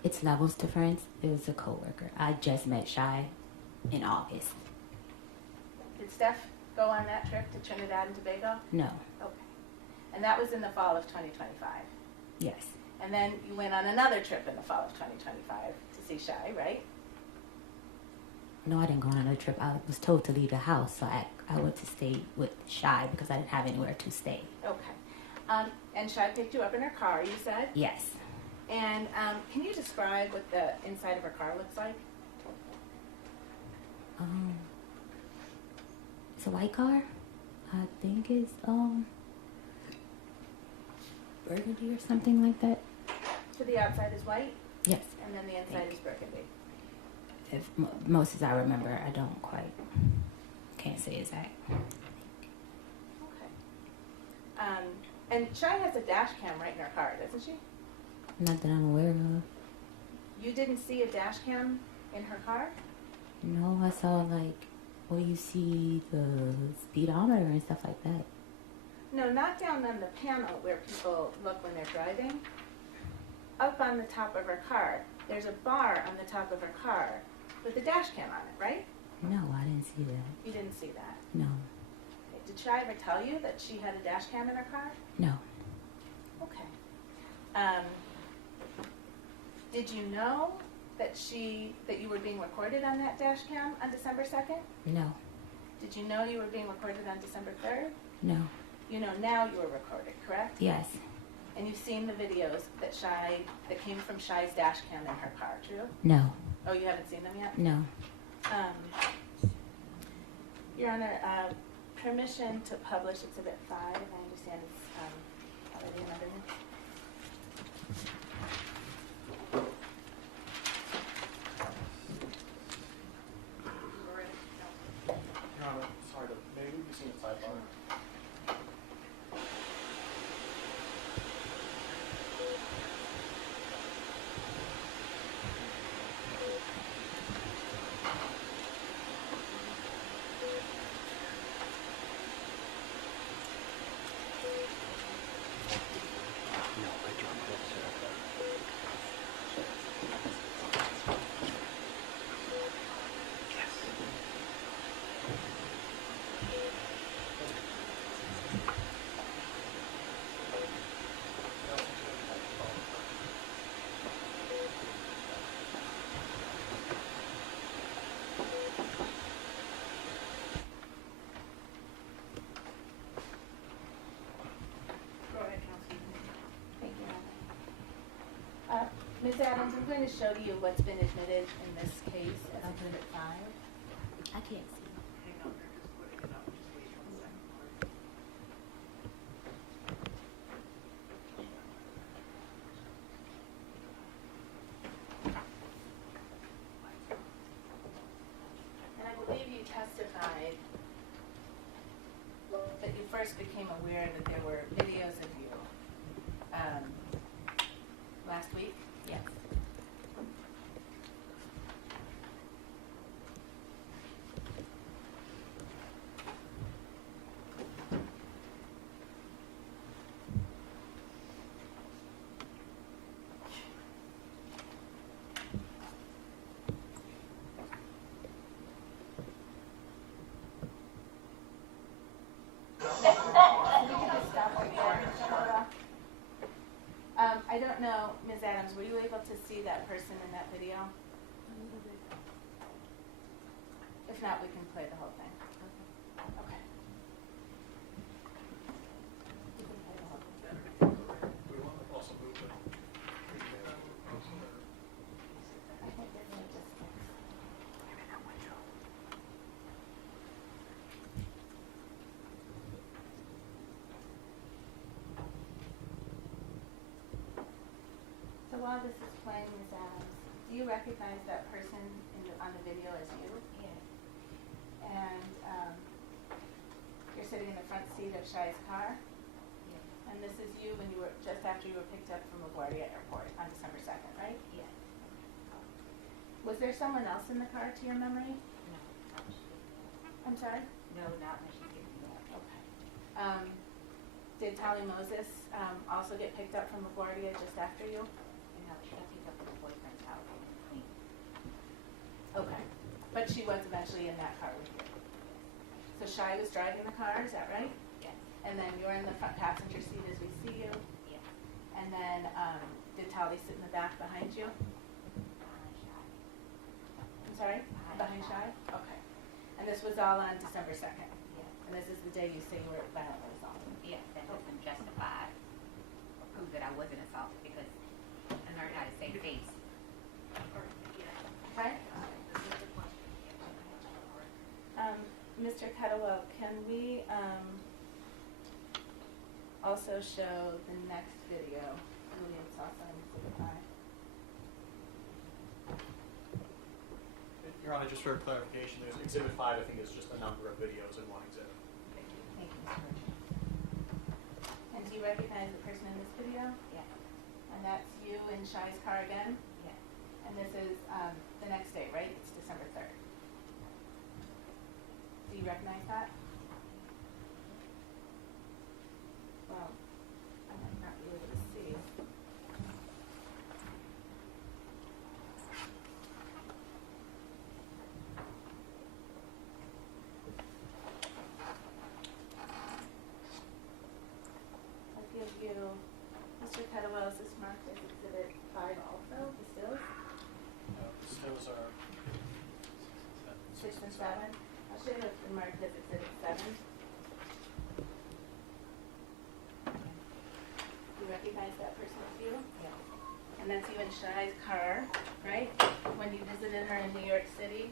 It's levels to friends. It was a co-worker. I just met Shai in August. Did Steph go on that trip to Trinidad and Tobago? No. Okay. And that was in the fall of 2025. Yes. And then you went on another trip in the fall of 2025 to see Shai, right? No, I didn't go on another trip. I was told to leave the house, so I went to stay with Shai because I didn't have anywhere to stay. Okay. And Shai picked you up in her car, you said? Yes. And can you describe what the inside of her car looks like? It's a white car. I think it's burgundy or something like that. So the outside is white, Yes. and then the inside is burgundy. If most as I remember, I don't quite can't say exact. Okay. And Shai has a dash cam right in her car, doesn't she? Not that I'm aware of. You didn't see a dash cam in her car? No, I saw like where you see the speedometer and stuff like that. No, not down on the panel where people look when they're driving. Up on the top of her car. There's a bar on the top of her car with a dash cam on it, right? No, I didn't see that. You didn't see that. No. Okay. Did Shai ever tell you that she had a dash cam in her car? No. Okay. Did you know that you were being recorded on that dash cam on December 2nd? No. Did you know you were being recorded on December 3rd? No. You know now you were recorded, correct? Yes. And you've seen the videos that came from Shai's dash cam in her car, true? No. Oh, you haven't seen them yet? No. Your Honor, permission to publish Exhibit 5, I understand it's already in evidence. We're ready, counsel. Your Honor, sorry, maybe we've seen a typo. Go ahead, counsel. Thank you, Your Honor. Ms. Adams, I'm going to show you what's been admitted in this case as Exhibit 5. I can't see. Hang on, they're just putting it up, just wait 1 second. first became aware that there were videos of you last week. Yes. I don't know, Ms. Adams, were you able to see that person in that video? If not, we can play the whole thing. Okay. You can play the whole thing. We want to also move it. I think this one just fixed. So while this is playing, Ms. Adams, do you recognize that person on the video as you? Yes. And you're sitting in the front seat of Shai's car? Yes. And this is you when you were, just after you were picked up from LaGuardia Airport on December 2nd, right? Yes. Was there someone else in the car to your memory? No. Not when she picked me up. I'm sorry? No, not when she picked me up. Okay. Did Tali Moses also get picked up from LaGuardia just after you? No, she got picked up at her boyfriend's house in Queens. Okay. But she was eventually in that car with you? So Shai was driving the car, is that right? Yes. And then you're in the front passenger seat as we see you? Yes. And then did Tali sit in the back behind you? Behind Shai. I'm sorry? Behind Shai? Okay. And this was all on December 2nd? Yes. And this is the day you say you were violently assaulted? Yes, that doesn't justify or prove that I wasn't assaulted because I learned how to say face. Okay? Mr. Kettlewell, can we also show the next video, William Salsa and Exhibit 5? Your Honor, just for clarification, there's Exhibit 5, I think, is just a number of videos in one exhibit. Thank you, Mr. Richard. And do you recognize the person in this video? Yes. And that's you in Shai's car again? Yes. And this is the next day, right? It's December 3rd. Do you recognize that? Well, I might not be able to see. I'll give you, Mr. Kettlewell, is this marked as Exhibit 5 also, the stills? Those are 6 and 7? I'll show you what's been marked as Exhibit 7. You recognize that person as you? Yes. And that's you in Shai's car, right? When you visited her in New York City?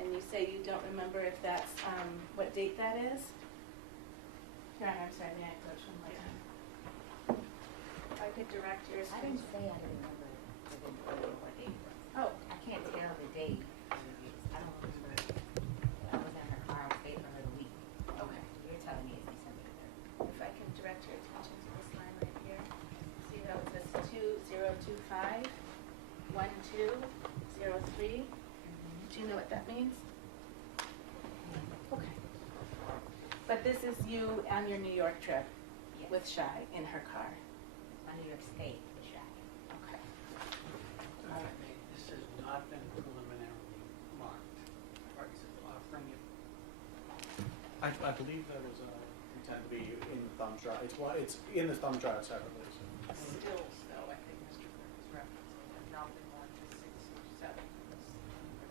And you say you don't remember if that's, what date that is? Your Honor, I'm sorry, may I approach one more time? If I could direct your I didn't say I didn't remember what day it was. Oh, I can't tell the date. I don't remember. I was in her car. I stayed for her the week. okay. You're telling me it's December 3rd. If I can direct your attention to this line right here. See how it says 2025 1203. Do you know what that means? Okay. But this is you on your New York trip Yes. with Shai in her car. My New York State is Shai. Okay. This has not been preliminarily marked. Offering it. I believe that was intended to be in the thumb drive. It's in the thumb drive separately. So. Stills, though, I think Mr. Clerk is referencing, have not been marked as 6 or 7 in this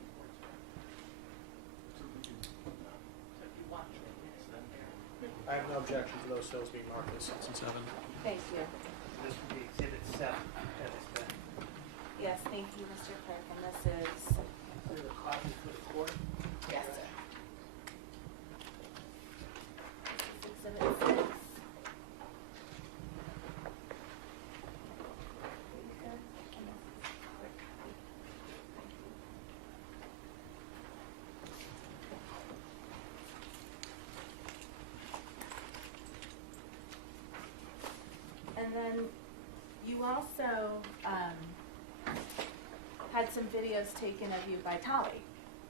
report's reference. So if you watch it, it's not there. I have no objection to those stills being marked as 6 and 7. Thank you. This would be Exhibit 7 that has been. Yes, thank you, Mr. Clerk. And this is, Include a copy for the court. yes, sir. This is Exhibit 6. You also had some videos taken of you by Tolly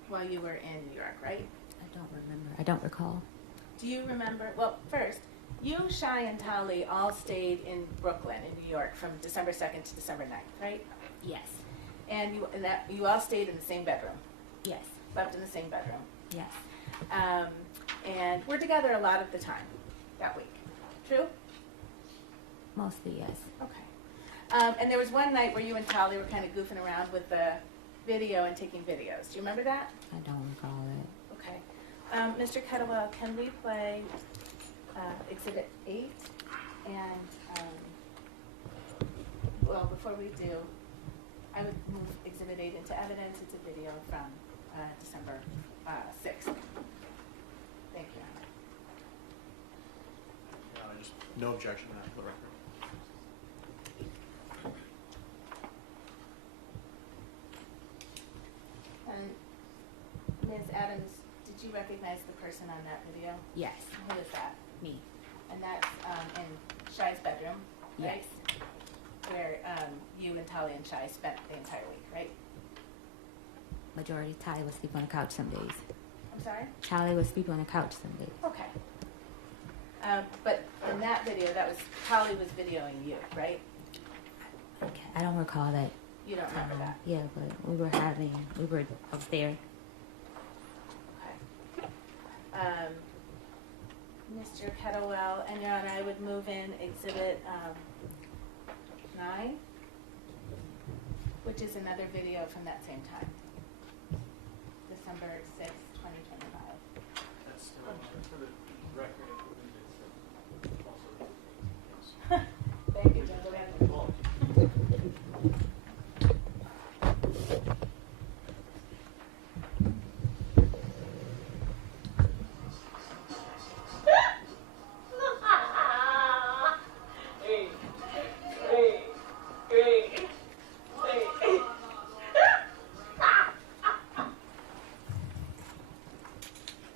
while you were in New York, right? I don't remember. I don't recall. Do you remember? Well, first, you, Shai, and Tolly all stayed in Brooklyn, in New York, from December 2nd to December 9th, right? Yes. And you all stayed in the same bedroom, Yes. slept in the same bedroom. Yes. And we're together a lot of the time that week. True? Mostly yes. Okay. And there was one night where you and Tolly were kind of goofing around with the video and taking videos. Do you remember that? I don't recall it. Okay. Mr. Kettlewell, can we play Exhibit 8? And, well, before we do, I would move Exhibit 8 into evidence. It's a video from December 6th. Thank you. No objection to that for the record. And Ms. Adams, did you recognize the person on that video? Yes. Who is that? Me. And that's in Shai's bedroom, right? Yes. Where you and Tolly and Shai spent the entire week, right? Majority Tally would sleep on the couch some days. I'm sorry? Tally would sleep on the couch some days. Okay. But in that video, that was, Tolly was videoing you, right? Okay. I don't recall that. You don't remember that? Yeah, but we were up there. Okay. Mr. Kettlewell, and Your Honor, I would move in Exhibit 9, which is another video from that same time. December 6th, 2025. That's still for the record. Thank you, gentlemen.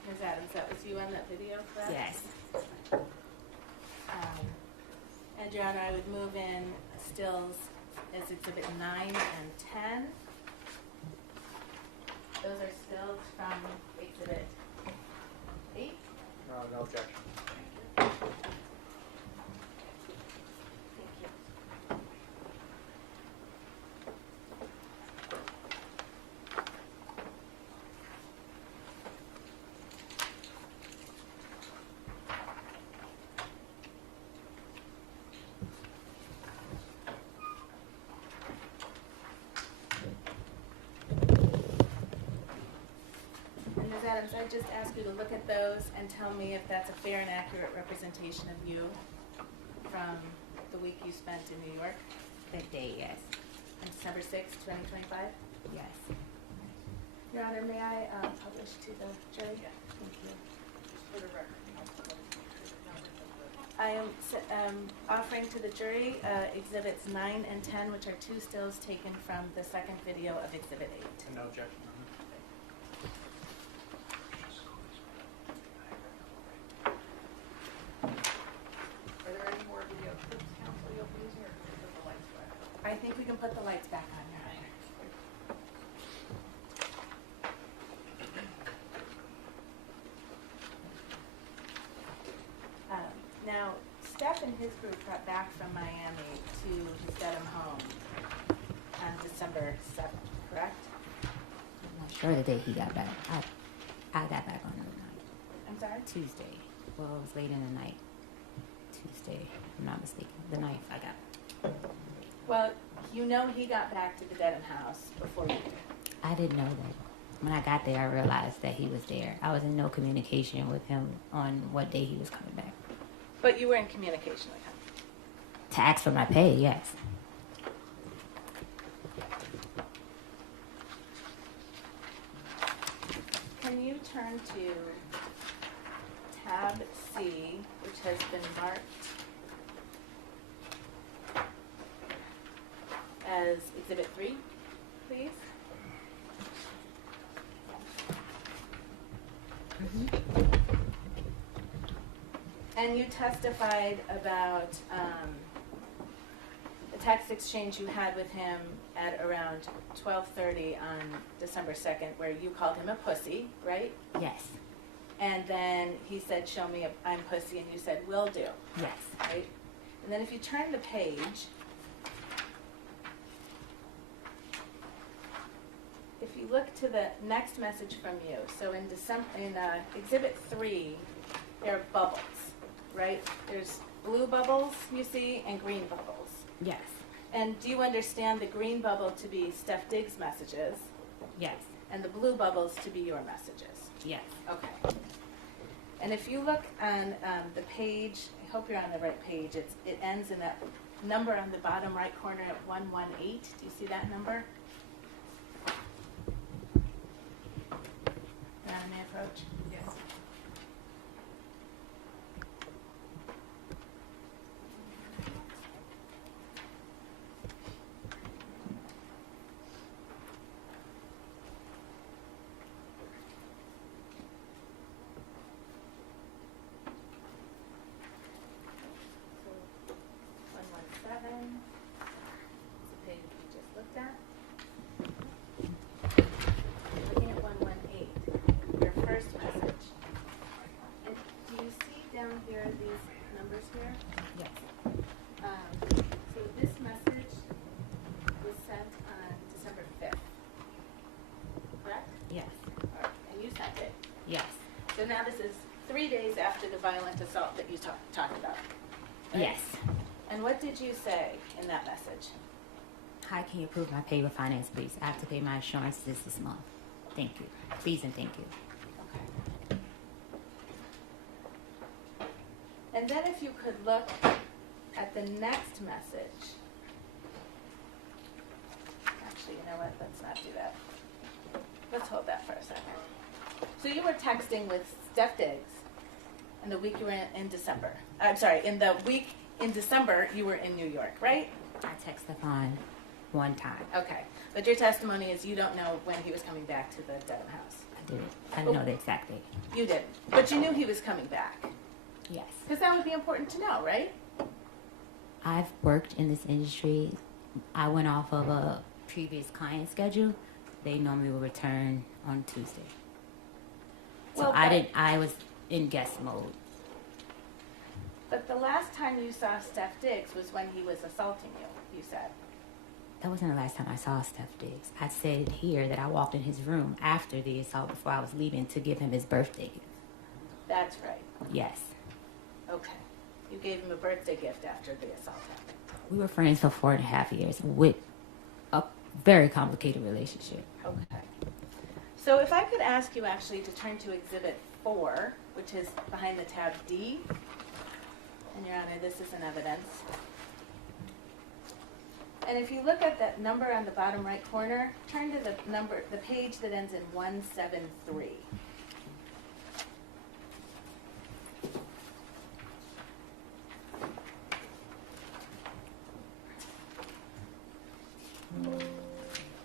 Ms. Adams, that was you on that video, correct? Yes. And Your Honor, I would move in stills as Exhibit 9 and 10. Those are stills from Exhibit 8. No objection. Thank you. And Ms. Adams, I just ask you to look at those and tell me if that's a fair and accurate representation of you from the week you spent in New York That day, yes. on December 6th, 2025. Yes. Your Honor, may I publish to the jury? Thank you. For the record. I am offering to the jury Exhibits 9 and 10, which are two stills taken from the second video of Exhibit 8. And no objection. Are there any more video clips, counsel, you'll be using, or can we put the lights back? I think we can put the lights back on, Your Honor. Now, Steph and his group got back from Miami to his Dedham home on December 7th, correct? I'm not sure the day he got back. I got back on the night. I'm sorry? Tuesday. Well, it was late in the night. Tuesday, if I'm not mistaken. The 9th I got. Well, you know he got back to the Dedham house before you did. I didn't know that. When I got there, I realized that he was there. I was in no communication with him on what day he was coming back. But you were in communication with him. To ask for my pay, yes. Can you turn to tab C, which has been marked as Exhibit 3, please? And you testified about text exchange you had with him at around 12:30 on December 2nd, where you called him a pussy, right? Yes. And then he said, show me I'm pussy, and you said, will do, Yes. right? And then if you turn the page, if you look to the next message from you, so in Exhibit 3, there are bubbles, right? There's blue bubbles you see and green bubbles. Yes. And do you understand the green bubble to be Steph Diggs' messages Yes. and the blue bubbles to be your messages? Yes. Okay. And if you look on the page, I hope you're on the right page, it ends in that number on the bottom right corner at 118. Do you see that number? On the approach? Yes. So 117, it's the page we just looked at. Looking at 118, your first message. And do you see down here these numbers here? Yes. So this message was sent on December 5th, correct? Yes. All right, and you sent it. Yes. So now this is 3 days after the violent assault that you talked about. right? Yes. And what did you say in that message? Hi, can you approve my pay with finance, please? I have to pay my insurance this month. Thank you. Please and thank you. Okay. And then if you could look at the next message. Actually, you know what? Let's not do that. Let's hold that for a second. So you were texting with Steph Diggs in the week you were in December. I'm sorry, in the week in December you were in New York, right? I text Stefon one time. Okay. But your testimony is you don't know when he was coming back to the Dedham house. I did. I didn't know the exact date. You did. But you knew he was coming back. Yes. Because that would be important to know, right? I've worked in this industry. I went off of a previous client schedule. They normally will return on Tuesday. So Well, I was in guest mode. But the last time you saw Steph Diggs was when he was assaulting you, you said. That wasn't the last time I saw Steph Diggs. I said here that I walked in his room after the assault before I was leaving to give him his birthday gift. That's right. Yes. Okay. You gave him a birthday gift after the assault happened. We were friends for 4.5 years with a very complicated relationship. Okay. So if I could ask you actually to turn to Exhibit 4, which is behind the tab D. And Your Honor, this is in evidence. And if you look at that number on the bottom right corner, turn to the page that ends in 173.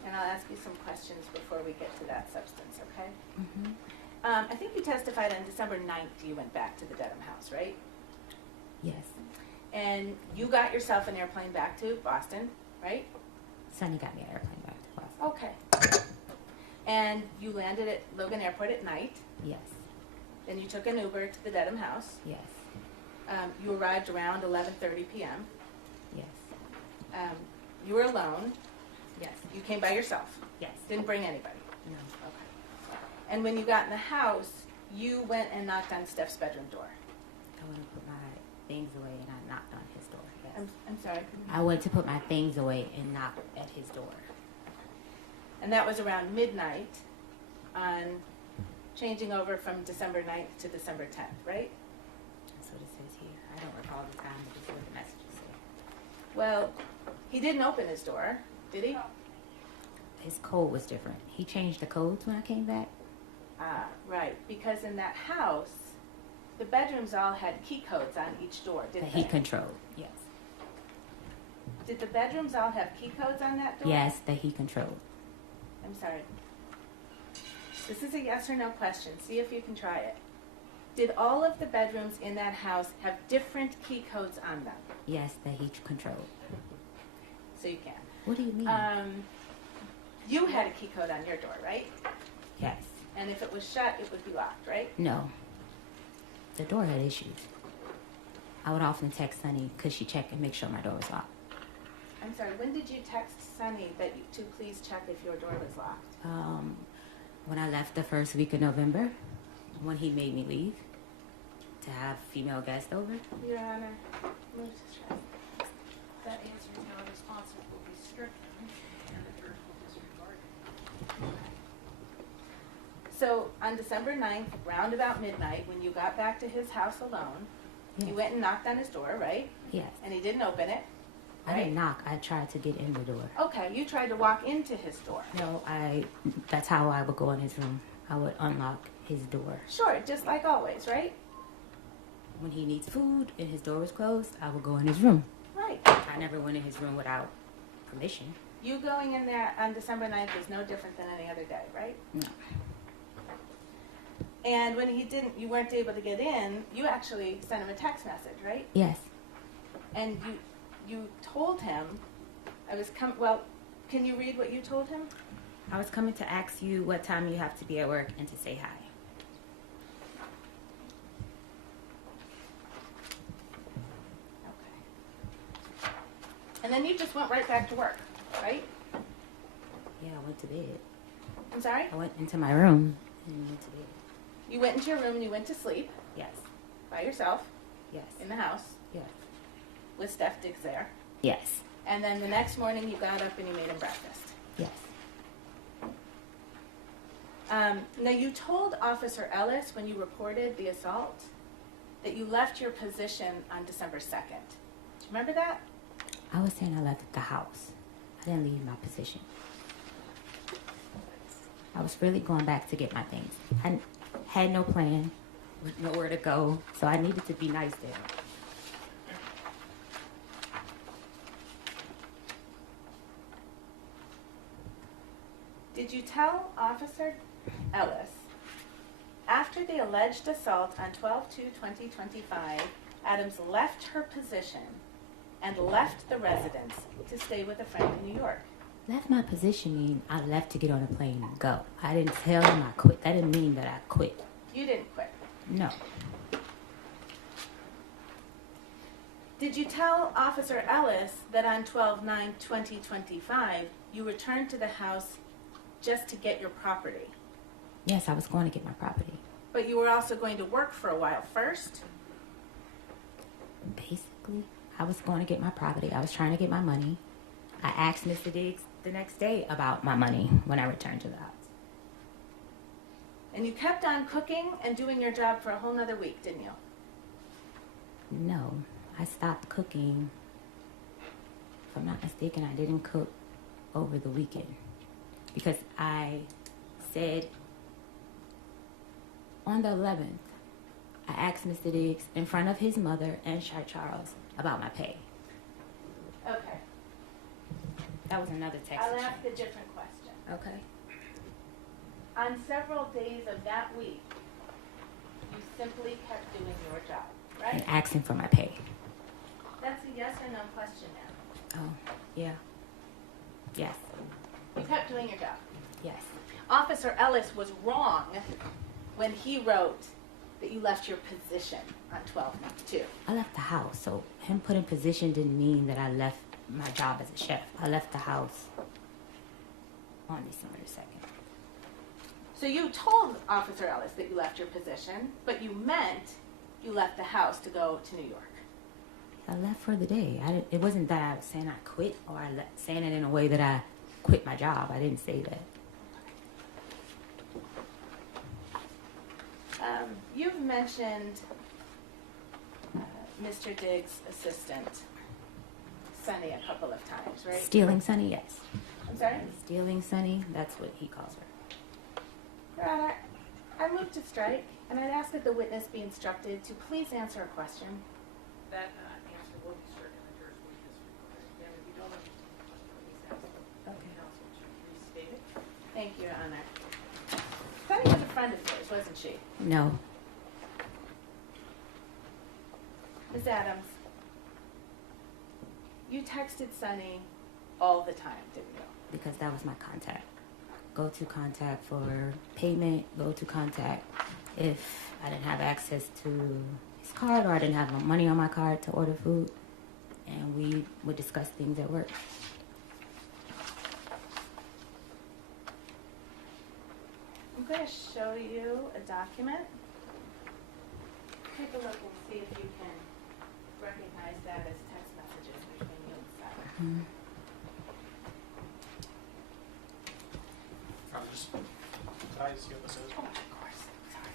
And I'll ask you some questions before we get to that substance, okay? Mm-hmm. I think you testified on December 9th you went back to the Dedham house, right? Yes. And you got yourself an airplane back to Boston, right? Sonny got me an airplane back to Boston. Okay. And you landed at Logan Airport at night. Yes. Then you took an Uber to the Dedham house. Yes. You arrived around 11:30 p.m. Yes. You were alone. Yes. You came by yourself. Yes. Didn't bring anybody. No. Okay. And when you got in the house, you went and knocked on Steph's bedroom door. I went to put my things away and I knocked on his door. Yes. I'm sorry. I went to put my things away and knocked at his door. And that was around midnight on changing over from December 9th to December 10th, right? That's what it says here. I don't recall the time, but this is what the messages say. Well, he didn't open his door, did he? His code was different. He changed the codes when I came back. Ah, right. Because in that house, the bedrooms all had key codes on each door, That didn't he they? controlled. Yes. Did the bedrooms all have key codes on that door? Yes, that he controlled. I'm sorry. This is a yes or no question. See if you can try it. Did all of the bedrooms in that house have different key codes on them? Yes, that he controlled. So you can. What do you mean? You had a key code on your door, right? Yes. And if it was shut, it would be locked, right? No. The door had issues. I would often text Sunny, could she check and make sure my door was locked? I'm sorry, when did you text Sunny to please check if your door was locked? When I left the first week of November, when he made me leave to have female guests over. Your Honor, move to strike. That answer is now responsive will be stricken, and the jurors will disregard it. So on December 9th, round about midnight, when you got back to his house alone, Yes. you went and knocked on his door, right? Yes. And he didn't open it. I didn't knock. I tried to get in the door. Okay, you tried to walk into his door. No, that's how I would go in his room. I would unlock his door. Sure, just like always, right? When he needs food and his door was closed, I would go in his room. Right. I never went in his room without permission. You going in there on December 9th is no different than any other day, right? No. And when you weren't able to get in, you actually sent him a text message, right? Yes. And you told him, can you read what you told him? I was coming to ask you what time you have to be at work and to say hi. Okay. And then you just went right back to work, right? Yeah, I went to bed. I'm sorry? I went into my room and went to bed. You went into your room and you went to sleep Yes. by yourself Yes. in the house Yes. with Steph Diggs there. Yes. And then the next morning you got up and you made him breakfast. Yes. Now you told Officer Ellis when you reported the assault that you left your position on December 2nd. Do you remember that? I was saying I left the house. I didn't leave my position. I was really going back to get my things. I had no plan, nowhere to go, so I needed to be nice there. Did you tell Officer Ellis, after the alleged assault on 12/2/2025, Adams left her position and left the residence to stay with a friend in New York? Left my position mean I left to get on a plane and go. I didn't tell him I quit. That didn't mean that I quit. You didn't quit. No. Did you tell Officer Ellis that on 12/9/2025 you returned to the house just to get your property? Yes, I was going to get my property. But you were also going to work for a while first? Basically, I was going to get my property. I was trying to get my money. I asked Mr. Diggs the next day about my money when I returned to the house. And you kept on cooking and doing your job for a whole nother week, didn't you? No, I stopped cooking. If I'm not mistaken, I didn't cook over the weekend because I said on the 11th, I asked Mr. Diggs in front of his mother and Shai Charles about my pay. Okay. That was another text. I'll exchange. ask a different question. Okay. On several days of that week, you simply kept doing your job, And right? asking for my pay. That's a yes or no question now. Oh, yeah. Yes. You kept doing your job. Yes. Officer Ellis was wrong when he wrote that you left your position on 12/2. I left the house, so him putting position didn't mean that I left my job as a chef. I left the house on December 2nd. So you told Officer Ellis that you left your position, but you meant you left the house to go to New York. I left for the day. It wasn't that I was saying I quit or saying it in a way that I quit my job. I didn't say that. You've mentioned Mr. Diggs' assistant, Sunny, a couple of times, right? Stealing Sunny, yes. I'm sorry? Stealing Sunny, that's what he calls her. Your Honor, I move to strike, and I'd ask that the witness be instructed to please answer a question. That answer will be stricken, the jurors will disregard it. Again, if you don't understand the question, please ask the counsel to restate it. Thank you, Your Honor. Sunny was a friend of yours, wasn't she? No. Ms. Adams, you texted Sunny all the time, didn't you? because that was my contact. Go to contact for payment, go to contact if I didn't have access to his card or I didn't have money on my card to order food. And we would discuss things at work. I'm going to show you a document. Take a look and see if you can recognize that as text messages between you and Steph. Mhm. Can I see what this is? Oh, of course. Sorry.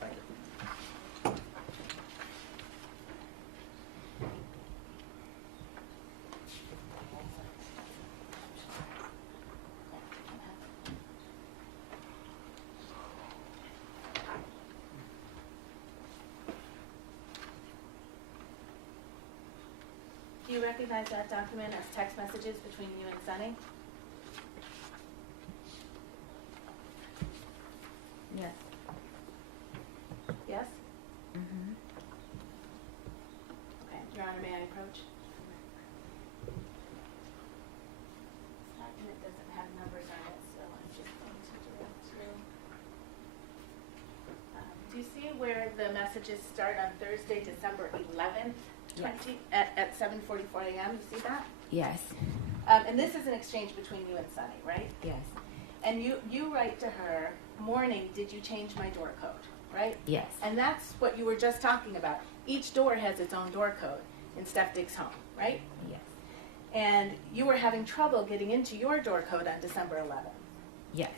Thank you. Do you recognize that document as text messages between you and Sunny? Yes. Yes? Mm-hmm. Okay. Your Honor, may I approach? This document doesn't have numbers on it, so I'm just going to direct you. Do you see where the messages start on Thursday, December 11th, at 7:44 a.m.? You see that? Yes. And this is an exchange between you and Sunny, right? Yes. And you write to her, morning, did you change my door code, right? Yes. And that's what you were just talking about. Each door has its own door code in Steph Diggs' home, right? Yes. And you were having trouble getting into your door code on December 11th. Yes.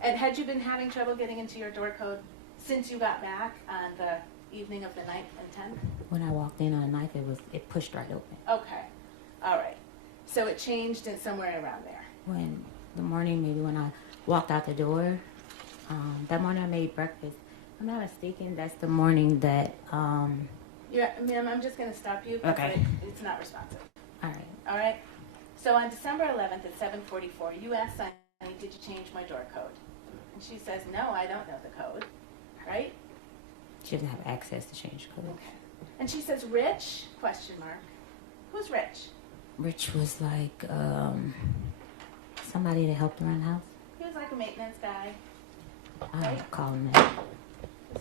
And had you been having trouble getting into your door code since you got back on the evening of the 9th and 10th? When I walked in on the 9th, it pushed right open. Okay. All right. So it changed in somewhere around there. When the morning, maybe when I walked out the door, that morning I made breakfast. If I'm not mistaken, that's the morning that, Yeah, ma'am, I'm just going to stop you because Okay. it's not responsive. all right. All right? So on December 11th at 7:44, you asked Sunny, did you change my door code? And she says, no, I don't know the code, right? She doesn't have access to change code. Okay. And she says, Rich? Question mark. Who's Rich? Rich was like, somebody that helped around the house. He was like a maintenance guy. I Right. don't call him that.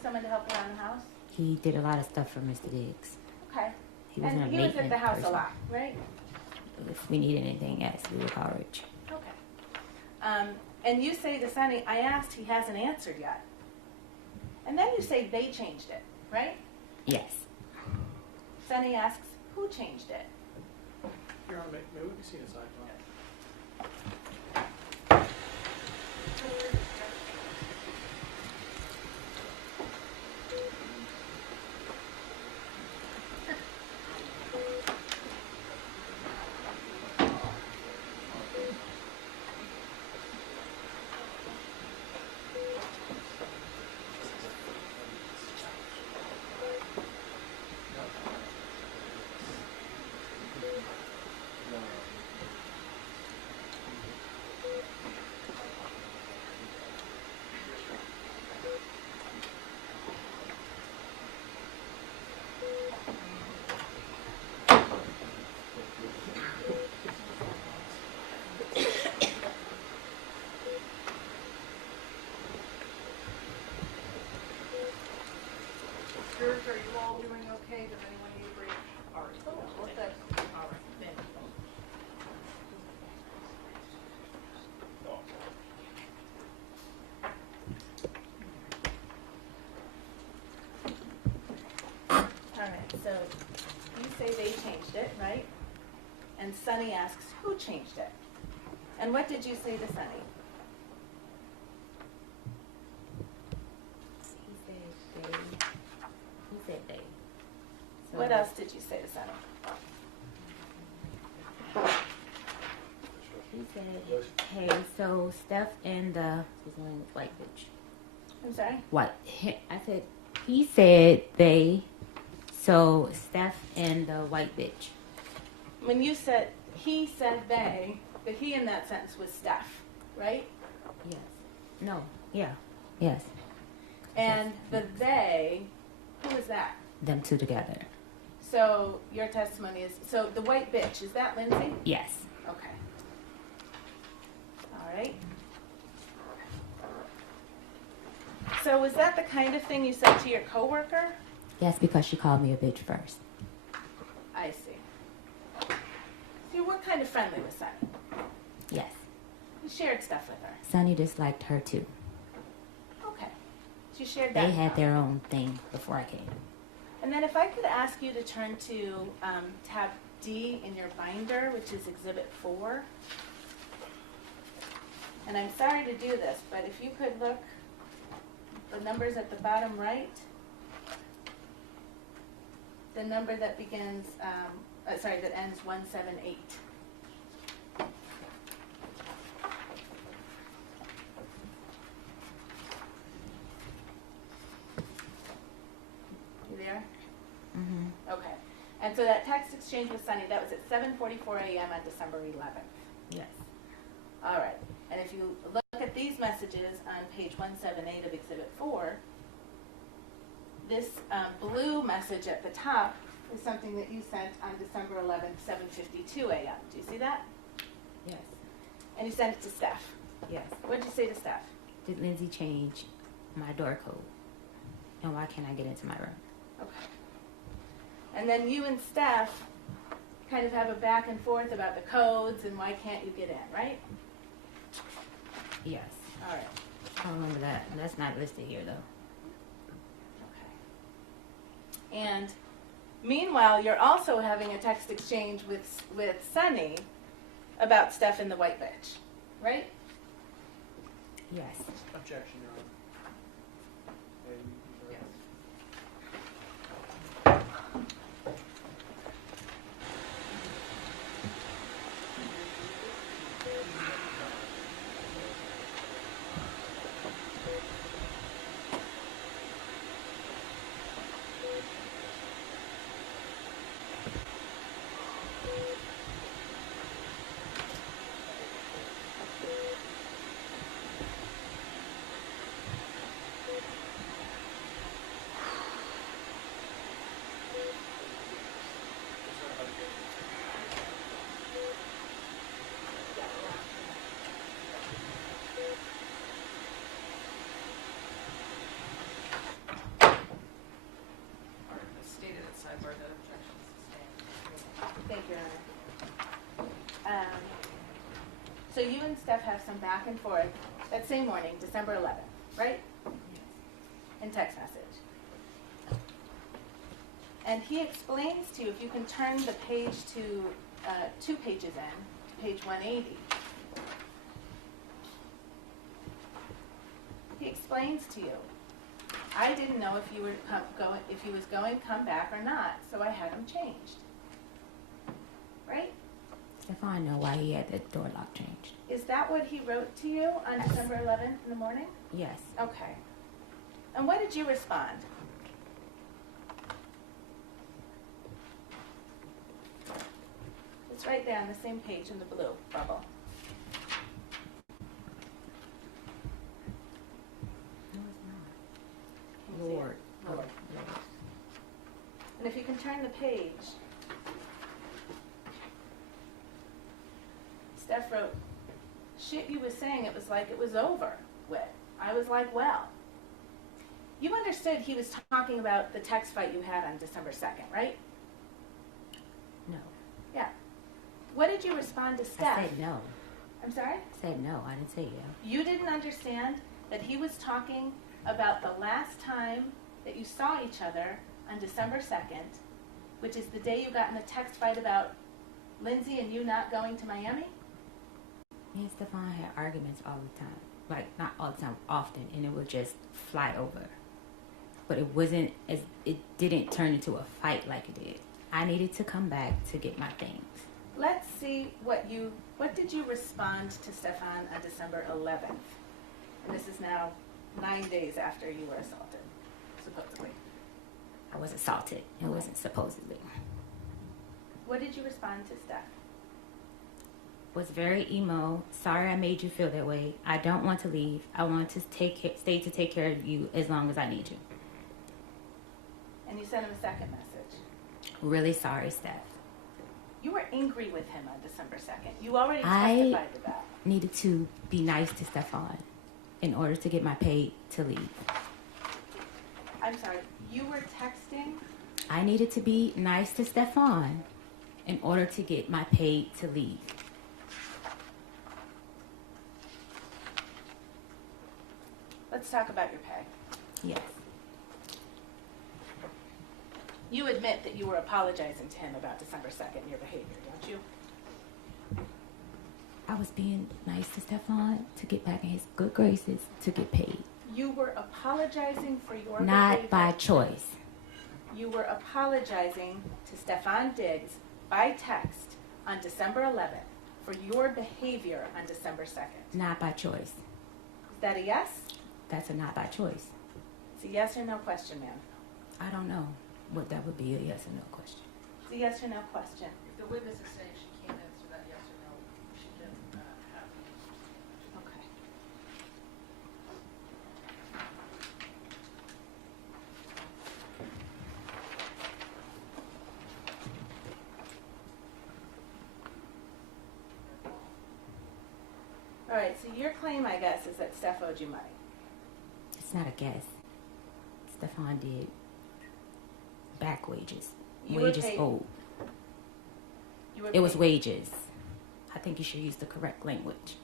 Someone to help around the house? He did a lot of stuff for Mr. Diggs. Okay. He wasn't And a he was at the maintenance house person. a lot, right? If we need anything, yes, we would call Rich. Okay. And you say to Sunny, I asked, he hasn't answered yet. And then you say they changed it, right? Yes. Sunny asks, who changed it? Your Honor, maybe we can see this document. Jurors, are you all doing okay? Does anyone need a break? All right. We're good. All right. Thank you. All right, so you say they changed it, right? And Sunny asks, who changed it? And what did you say to Sunny? He said they. He said they. So What else did you say to Sunny? He said, hey, so Steph and his name was White Bitch. I'm sorry? White. I said, he said they, so Steph and the White Bitch. When you said, he said they, the he in that sentence was Steph, right? Yes. No. Yeah. Yes. And the they, who is that? them two together. So your testimony is, so the white bitch, is that Lindsay? Yes. Okay. All right. So was that the kind of thing you said to your coworker? Yes, because she called me a bitch first. I see. So what kind of friendly was Sunny? Yes. You shared stuff with her. Sonny disliked her too. Okay. So you shared that. They had their own thing before I came. And then if I could ask you to turn to tab D in your binder, which is Exhibit 4. And I'm sorry to do this, but if you could look, the numbers at the bottom right, the number that begins, that ends 178. You there? Mm-hmm. Okay. And so that text exchange with Sunny, that was at 7:44 a.m. on December 11th. Yes. All right. And if you look at these messages on page 178 of Exhibit 4, this blue message at the top is something that you sent on December 11th, 7:52 a.m. Do you see that? Yes. And you sent it to Steph. Yes. What did you say to Steph? Did Lindsay change my door code? And why can't I get into my room? Okay. And then you and Steph kind of have a back and forth about the codes and why can't you get in, right? Yes. All right. I don't remember that. That's not listed here though. Okay. And meanwhile, you're also having a text exchange with Sunny about Steph and the white bitch, right? Yes. Objection, Your Honor. Yes. Stated at sidebar that objections sustained. Thank you, Your Honor. So you and Steph have some back and forth that same morning, December 11th, right? In text message. And he explains to you, if you can turn the page to 2 pages in, page 180. He explains to you, I didn't know if you were if he was going to come back or not, so I had him changed. Right? Stefon know why he had the door lock changed. Is that what he wrote to you on December 11th in the morning? Yes. Okay. And what did you respond? It's right there on the same page in the blue bubble. No, it's not. Can you see it? Lord. Oh, Lord. And if you can turn the page, Steph wrote, shit you was saying it was like it was over with. I was like, well. You understood he was talking about the text fight you had on December 2nd, right? No. Yeah. What did you respond to Steph? I said no. I'm sorry? I said no. I didn't say yeah. You didn't understand that he was talking about the last time that you saw each other on December 2nd, which is the day you got in a text fight about Lindsay and you not going to Miami? Me and Stefon had arguments all the time. Like, not all the time, often, and it would just fly over. But it didn't turn into a fight like it did. I needed to come back to get my things. Let's see what did you respond to Stefon on December 11th? And this is now 9 days after you were assaulted, supposedly. I was assaulted. It wasn't supposedly. What did you respond to Steph? Was very emo. Sorry I made you feel that way. I don't want to leave. I want to stay to take care of you as long as I need you. And you sent him a second message. Really sorry, Steph. You were angry with him on December 2nd. You already I testified to that. needed to be nice to Stefon in order to get my pay to leave. I'm sorry, you were texting? I needed to be nice to Stefon in order to get my pay to leave. Let's talk about your pay. Yes. You admit that you were apologizing to him about December 2nd, your behavior, don't you? I was being nice to Stefon to get back in his good graces to get paid. You were apologizing for your Not behavior. by choice. You were apologizing to Stefon Diggs by text on December 11th for your behavior on December 2nd. Not by choice. Is that a yes? That's a not by choice. It's a yes or no question, ma'am. I don't know what that would be, a yes or no question. It's a yes or no question. If the witness is saying she can't answer that yes or no, she can have the Okay. All right, so your claim, I guess, is that Steph owed you money. It's not a guess. Stefon did back wages. You were Wages paid- owed. You were It was paid- wages. I think you should use the correct language.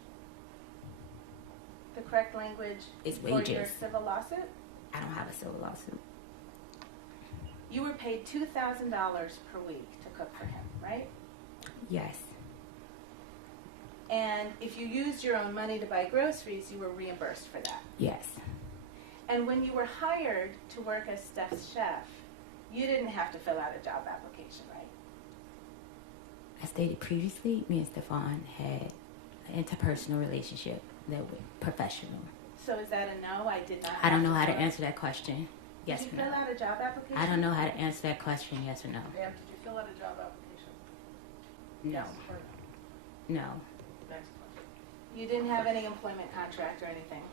The correct language It's for your wages. civil lawsuit? I don't have a civil lawsuit. You were paid $2,000 per week to cook for him, right? Yes. And if you used your own money to buy groceries, you were reimbursed for that. Yes. And when you were hired to work as Steph's chef, you didn't have to fill out a job application, right? As stated previously, me and Stefon had an interpersonal relationship that was professional. So is that a no? I did not. I don't have know how to fill- answer that question. Yes Did or you fill no. out a job application? I don't know how to answer that question. Yes or no. Ma'am, did you fill out a job application? No. Yes or no? No. Next question. You didn't have any employment contract or anything.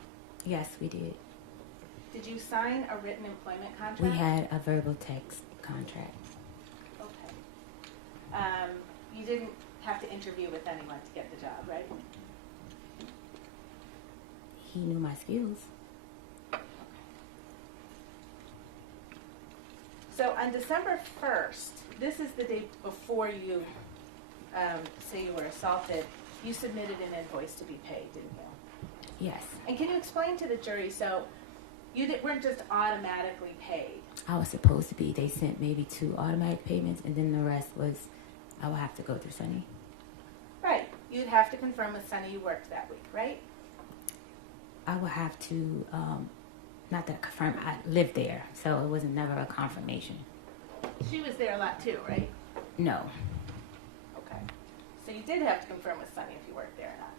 Yes, we did. Did you sign a written employment contract? We had a verbal text contract. Okay. You didn't have to interview with anyone to get the job, right? He knew my skills. So on December 1st, this is the day before you say you were assaulted, you submitted an invoice to be paid, didn't you? Yes. And can you explain to the jury, so you weren't just automatically paid? I was supposed to be. They sent maybe 2 automatic payments, and then the rest was I would have to go through Sunny. Right. You'd have to confirm with Sunny you worked that week, right? I would have to, not that confirm, I lived there, so it was never a confirmation. She was there a lot too, right? No, Okay. So you did have to confirm with Sunny if you worked there or not.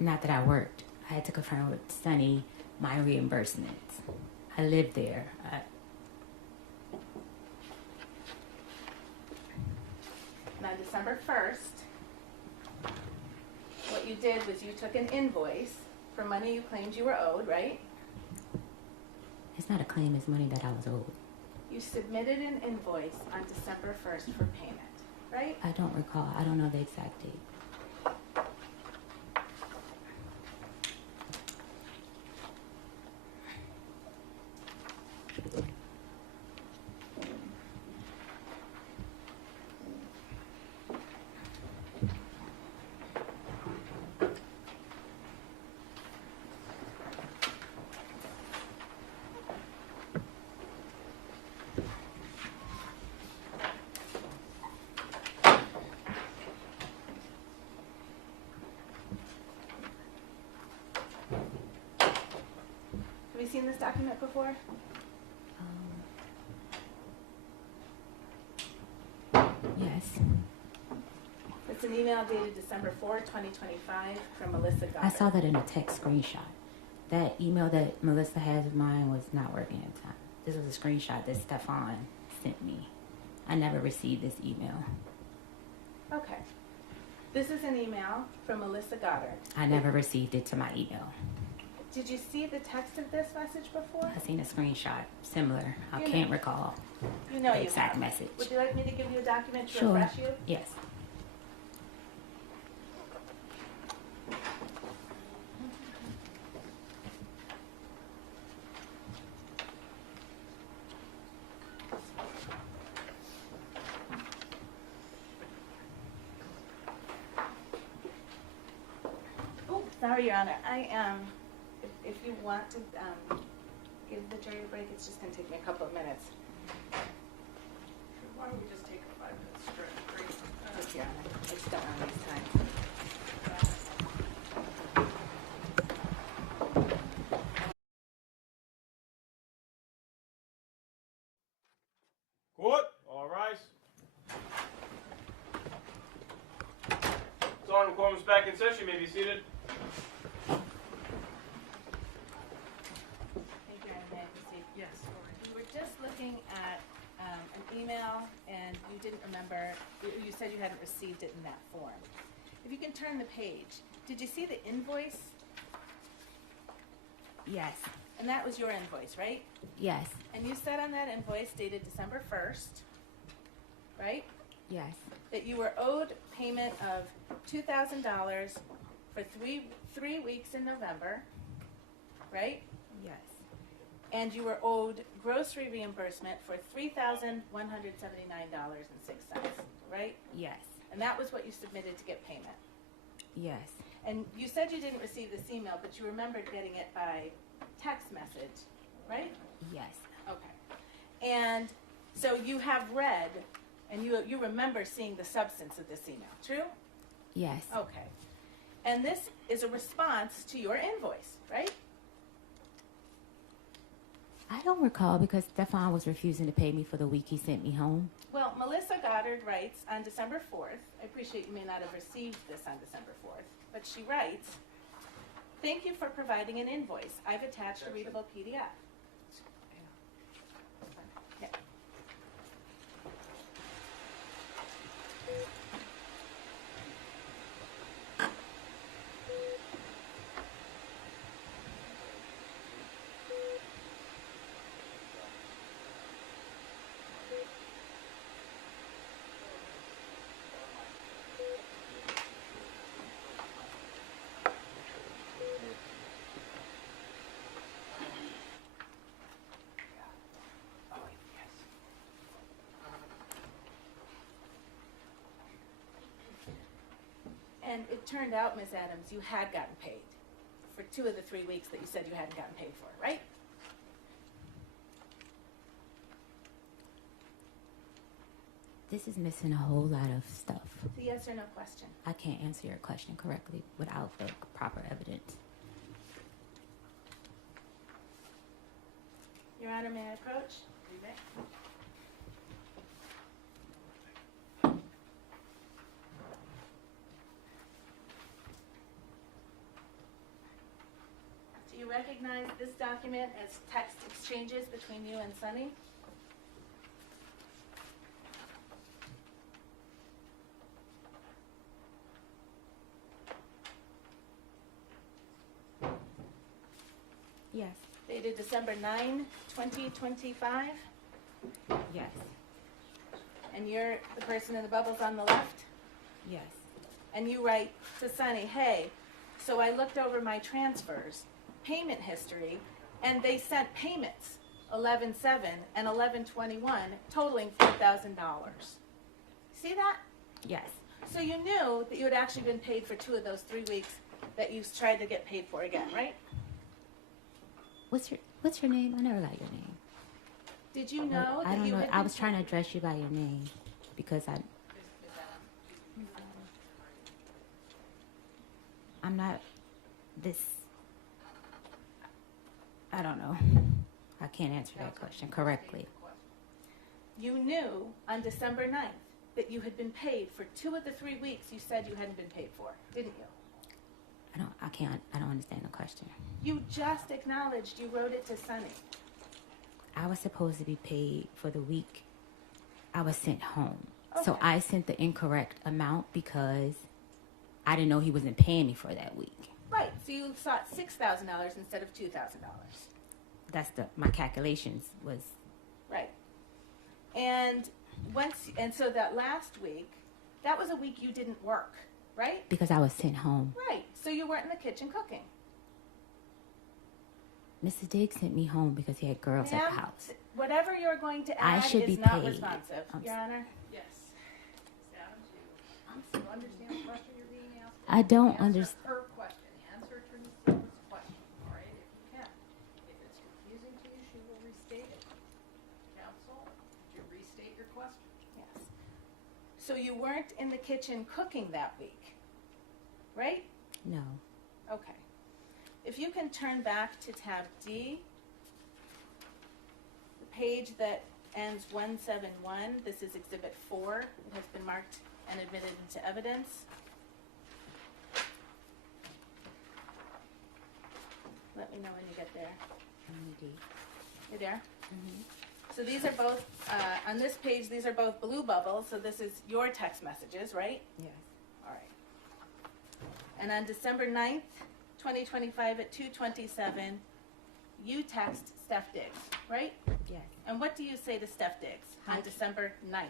not that I worked. I had to confirm with Sunny my reimbursement. I lived there. And on December 1st, what you did was you took an invoice for money you claimed you were owed, right? It's not a claim, it's money that I was owed. You submitted an invoice on December 1st for payment, right? I don't recall. I don't know the exact date. Have you seen this document before? Yes. It's an email dated December 4, 2025 from Melissa Goddard. I saw that in a text screenshot. That email that Melissa has of mine was not working at the time. This was a screenshot that Stefon sent me. I never received this email. Okay. This is an email from Melissa Goddard I never received it to my email. Did you see the text of this message before? I seen a screenshot similar. I You can't know. recall You know the you exact have. message. Would you like me to give you a document to Sure. refresh you? Yes. Oh, sorry, Your Honor. If you want to give the jury a break, it's just going to take me a couple of minutes. Why don't we just take a 5-minute break? Yes, Your Honor. I just don't want to waste time. Court, all rise. Sergeant McCormick's back in session. You may be seated. Thank you, Your Honor. May I proceed? Yes. We were just looking at an email, and you didn't remember, you said you hadn't received it in that form. If you can turn the page, did you see the invoice? Yes. And that was your invoice, right? Yes. And you said on that invoice dated December 1st, right, Yes. that you were owed payment of $2,000 for three weeks in November, right? Yes. And you were owed grocery reimbursement for $3,179.06, right? Yes. And that was what you submitted to get payment. Yes. And you said you didn't receive this email, but you remembered getting it by text message, right? Yes. Okay. And so you have read, and you remember seeing the substance of this email, true? Yes. Okay. And this is a response to your invoice, right? I don't recall because Stefon was refusing to pay me for the week he sent me home. Well, Melissa Goddard writes on December 4th, I appreciate you may not have received this on December 4th, but she writes, "Thank you for providing an invoice. I've attached a readable PDF." Yeah. And it turned out, Ms. Adams, you had gotten paid for 2 of the 3 weeks that you said you hadn't gotten paid for, right? This is missing a whole lot of stuff. It's a yes or no question. I can't answer your question correctly without the proper evidence. Your Honor, may I approach? You may. Do you recognize this document as text exchanges between you and Sunny? Yes. Dated December 9, 2025? Yes. And you're the person in the bubbles on the left? Yes. And you write to Sunny, "Hey, so I looked over my transfers, payment history, and they sent payments, 11/7 and 11/21, totaling $4,000. See that? Yes. So you knew that you had actually been paid for 2 of those 3 weeks that you tried to get paid for again, right? What's your name? I never got your name. Did you know that I don't you know. had I been was trying to address you by your name because I'm not this. I don't know. I can't answer that question correctly. You knew on December 9th that you had been paid for 2 of the 3 weeks you said you hadn't been paid for, didn't you? I don't understand the question. You just acknowledged you wrote it to Sunny. I was supposed to be paid for the week I was sent home. So Okay. I sent the incorrect amount because I didn't know he wasn't paying me for that week. Right, So you sought $6,000 instead of $2,000. That's my calculations was, Right. And so that last week, that was a week you didn't work, right? because I was sent home. Right. So you weren't in the kitchen cooking. Mr. Diggs sent me home because he had girls at the Ma'am, house. whatever you're going to I add should is be not paid. responsive, Your Honor. Yes. Ms. Adams, you understand the question you're being asked? I don't Answer understand. her question. Answer Attorney Silver's question, all right, if you can. If it's confusing to you, she will restate it. Counsel, would you restate your question? Yes. So you weren't in the kitchen cooking that week, right? No. Okay. If you can turn back to tab D, the page that ends 171, this is Exhibit 4. It has been marked and admitted into evidence. Let me know when you get there. You there? So these are both, on this page, these are both blue bubbles, so this is your text messages, right? Yes. All right. And on December 9th, 2025 at 2:27, you text Steph Diggs, right? Yes. And what do you say to Steph Diggs on Hi. December 9th?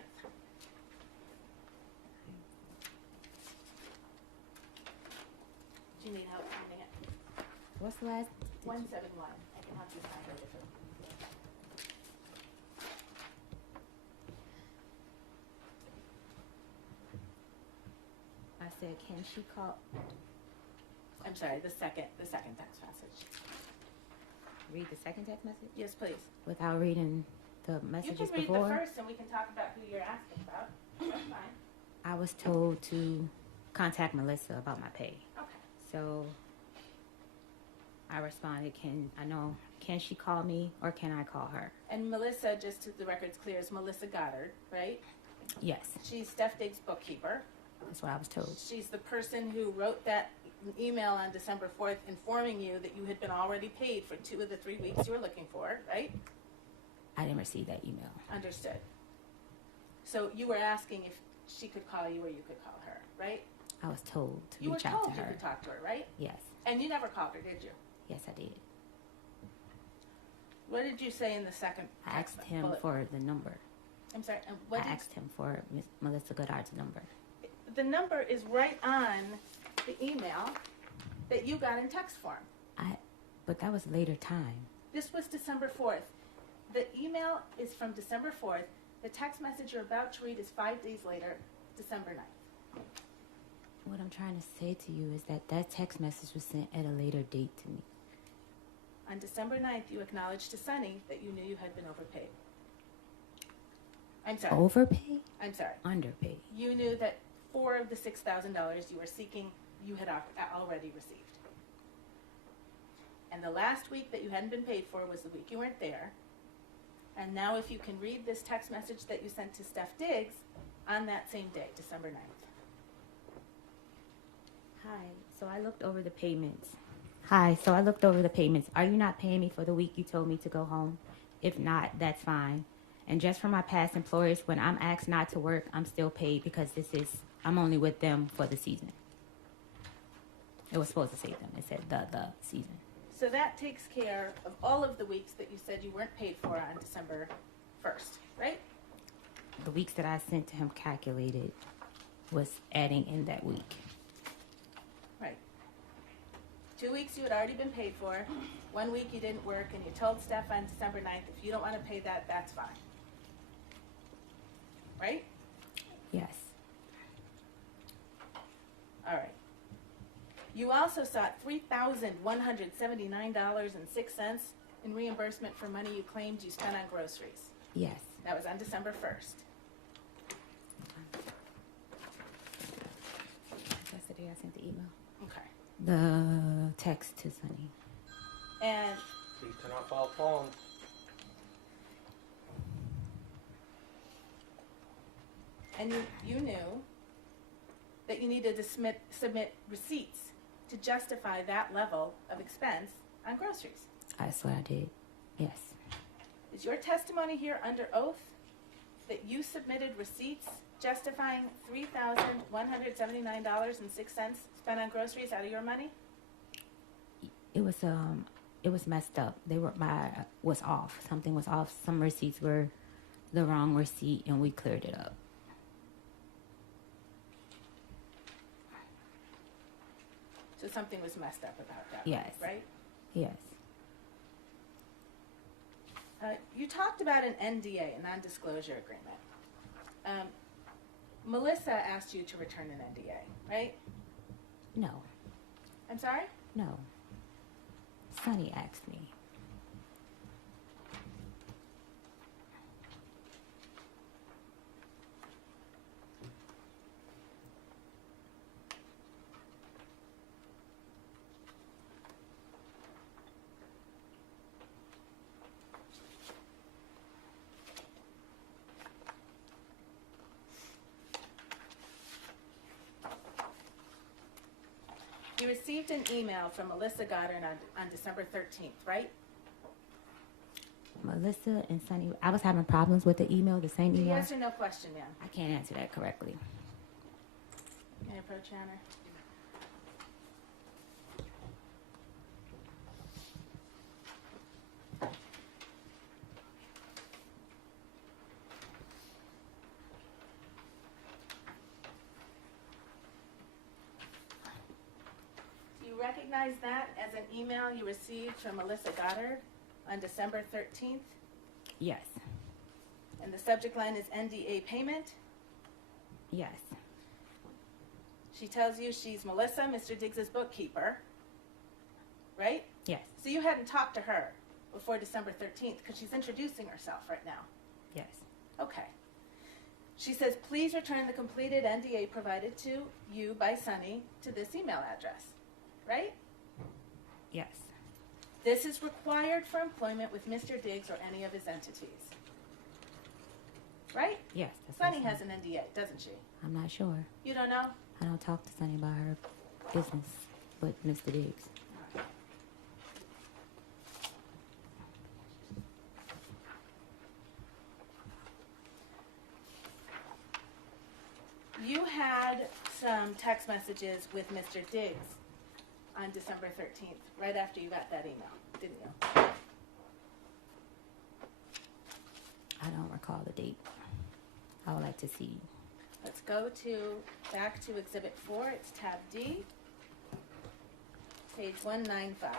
Do you need help finding it? What's the last? 171. I can have you find it if it. I said, can she call? I'm sorry, the second text message. Read the second text message Yes, please. without reading the You messages can read before. the first and we can talk about who you're asking about. That's fine. I was told to contact Melissa about my pay. Okay. So I responded, can she call me or can I call her? And Melissa, just so the record's clear, is Melissa Goddard, right? Yes, She's Steph Diggs' bookkeeper. that's what I was told. She's the person who wrote that email on December 4th informing you that you had been already paid for 2 of the 3 weeks you were looking for, right? I didn't receive that email. Understood. So you were asking if she could call you or you could call her, right? I was told to You were reach out told to you her. could talk to her, right? Yes, And you never called her, did you? yes, I did. What did you say in the second I text asked him bullet? for the number. I'm sorry, and I what did asked him for Miss Melissa Goddard's number. the number is right on the email that you got in text form. But that was later time. This was December 4th. The email is from December 4th. The text message you're about to read is 5 days later, December 9th. What I'm trying to say to you is that text message was sent at a later date to me. On December 9th, you acknowledged to Sunny that you knew you had been overpaid. I'm sorry. Overpay? I'm sorry. Underpay. You knew that 4 of the $6,000 you were seeking, you had already received. And the last week that you hadn't been paid for was the week you weren't there. And now if you can read this text message that you sent to Steph Diggs on that same day, December 9th. Hi, so I looked over the payments. Are you not paying me for the week you told me to go home? If not, that's fine. And just for my past employers, when I'm asked not to work, I'm still paid because I'm only with them for the season. It was supposed to say them. It said the season. So that takes care of all of the weeks that you said you weren't paid for on December 1st, right? The weeks that I sent to him calculated was adding in that week. Right. 2 weeks you had already been paid for. 1 week you didn't work, and you told Steph on December 9th, if you don't want to pay that, that's fine. Right? Yes. All right. You also sought $3,179.06 in reimbursement for money you claimed you spent on groceries. Yes. That was on December 1st. That's the day I sent the email. Okay. The text to Sunny. And Please turn off all phones. you knew that you needed to submit receipts to justify that level of expense on groceries. That's what I did. Yes. Is your testimony here under oath that you submitted receipts justifying $3,179.06 spent on groceries out of your money? It was messed up. Was off. Something was off. Some receipts were the wrong receipt, and we cleared it up. So something was messed up about that, Yes. right? Yes. You talked about an NDA, a non-disclosure agreement. Melissa asked you to return an NDA, right? No. I'm sorry? No. Sonny asked me. You received an email from Melissa Goddard on December 13th, right? Melissa and Sonny, I was having problems with the email, the same email. Yes or no question, ma'am. I can't answer that correctly. Can I approach Hannah? Do you recognize that as an email you received from Melissa Goddard on December 13th? Yes. And the subject line is NDA payment. Yes. She tells you she's Melissa, Mr. Diggs's bookkeeper, right? Yes. So you hadn't talked to her before December 13th because she's introducing herself right now. Yes. Okay. She says, please return the completed NDA provided to you by Sonny to this email address, right? Yes. This is required for employment with Mr. Diggs or any of his entities. Right? Yes. That's what Sonny I has said. an NDA, doesn't she? I'm not sure. You don't know? I don't talk to Sonny about her business, but Mr. Diggs. You had some text messages with Mr. Diggs on December 13th, right after you got that email, didn't you? I don't recall the date. I would like to see. Let's go back to Exhibit 4. It's tab D, page 195.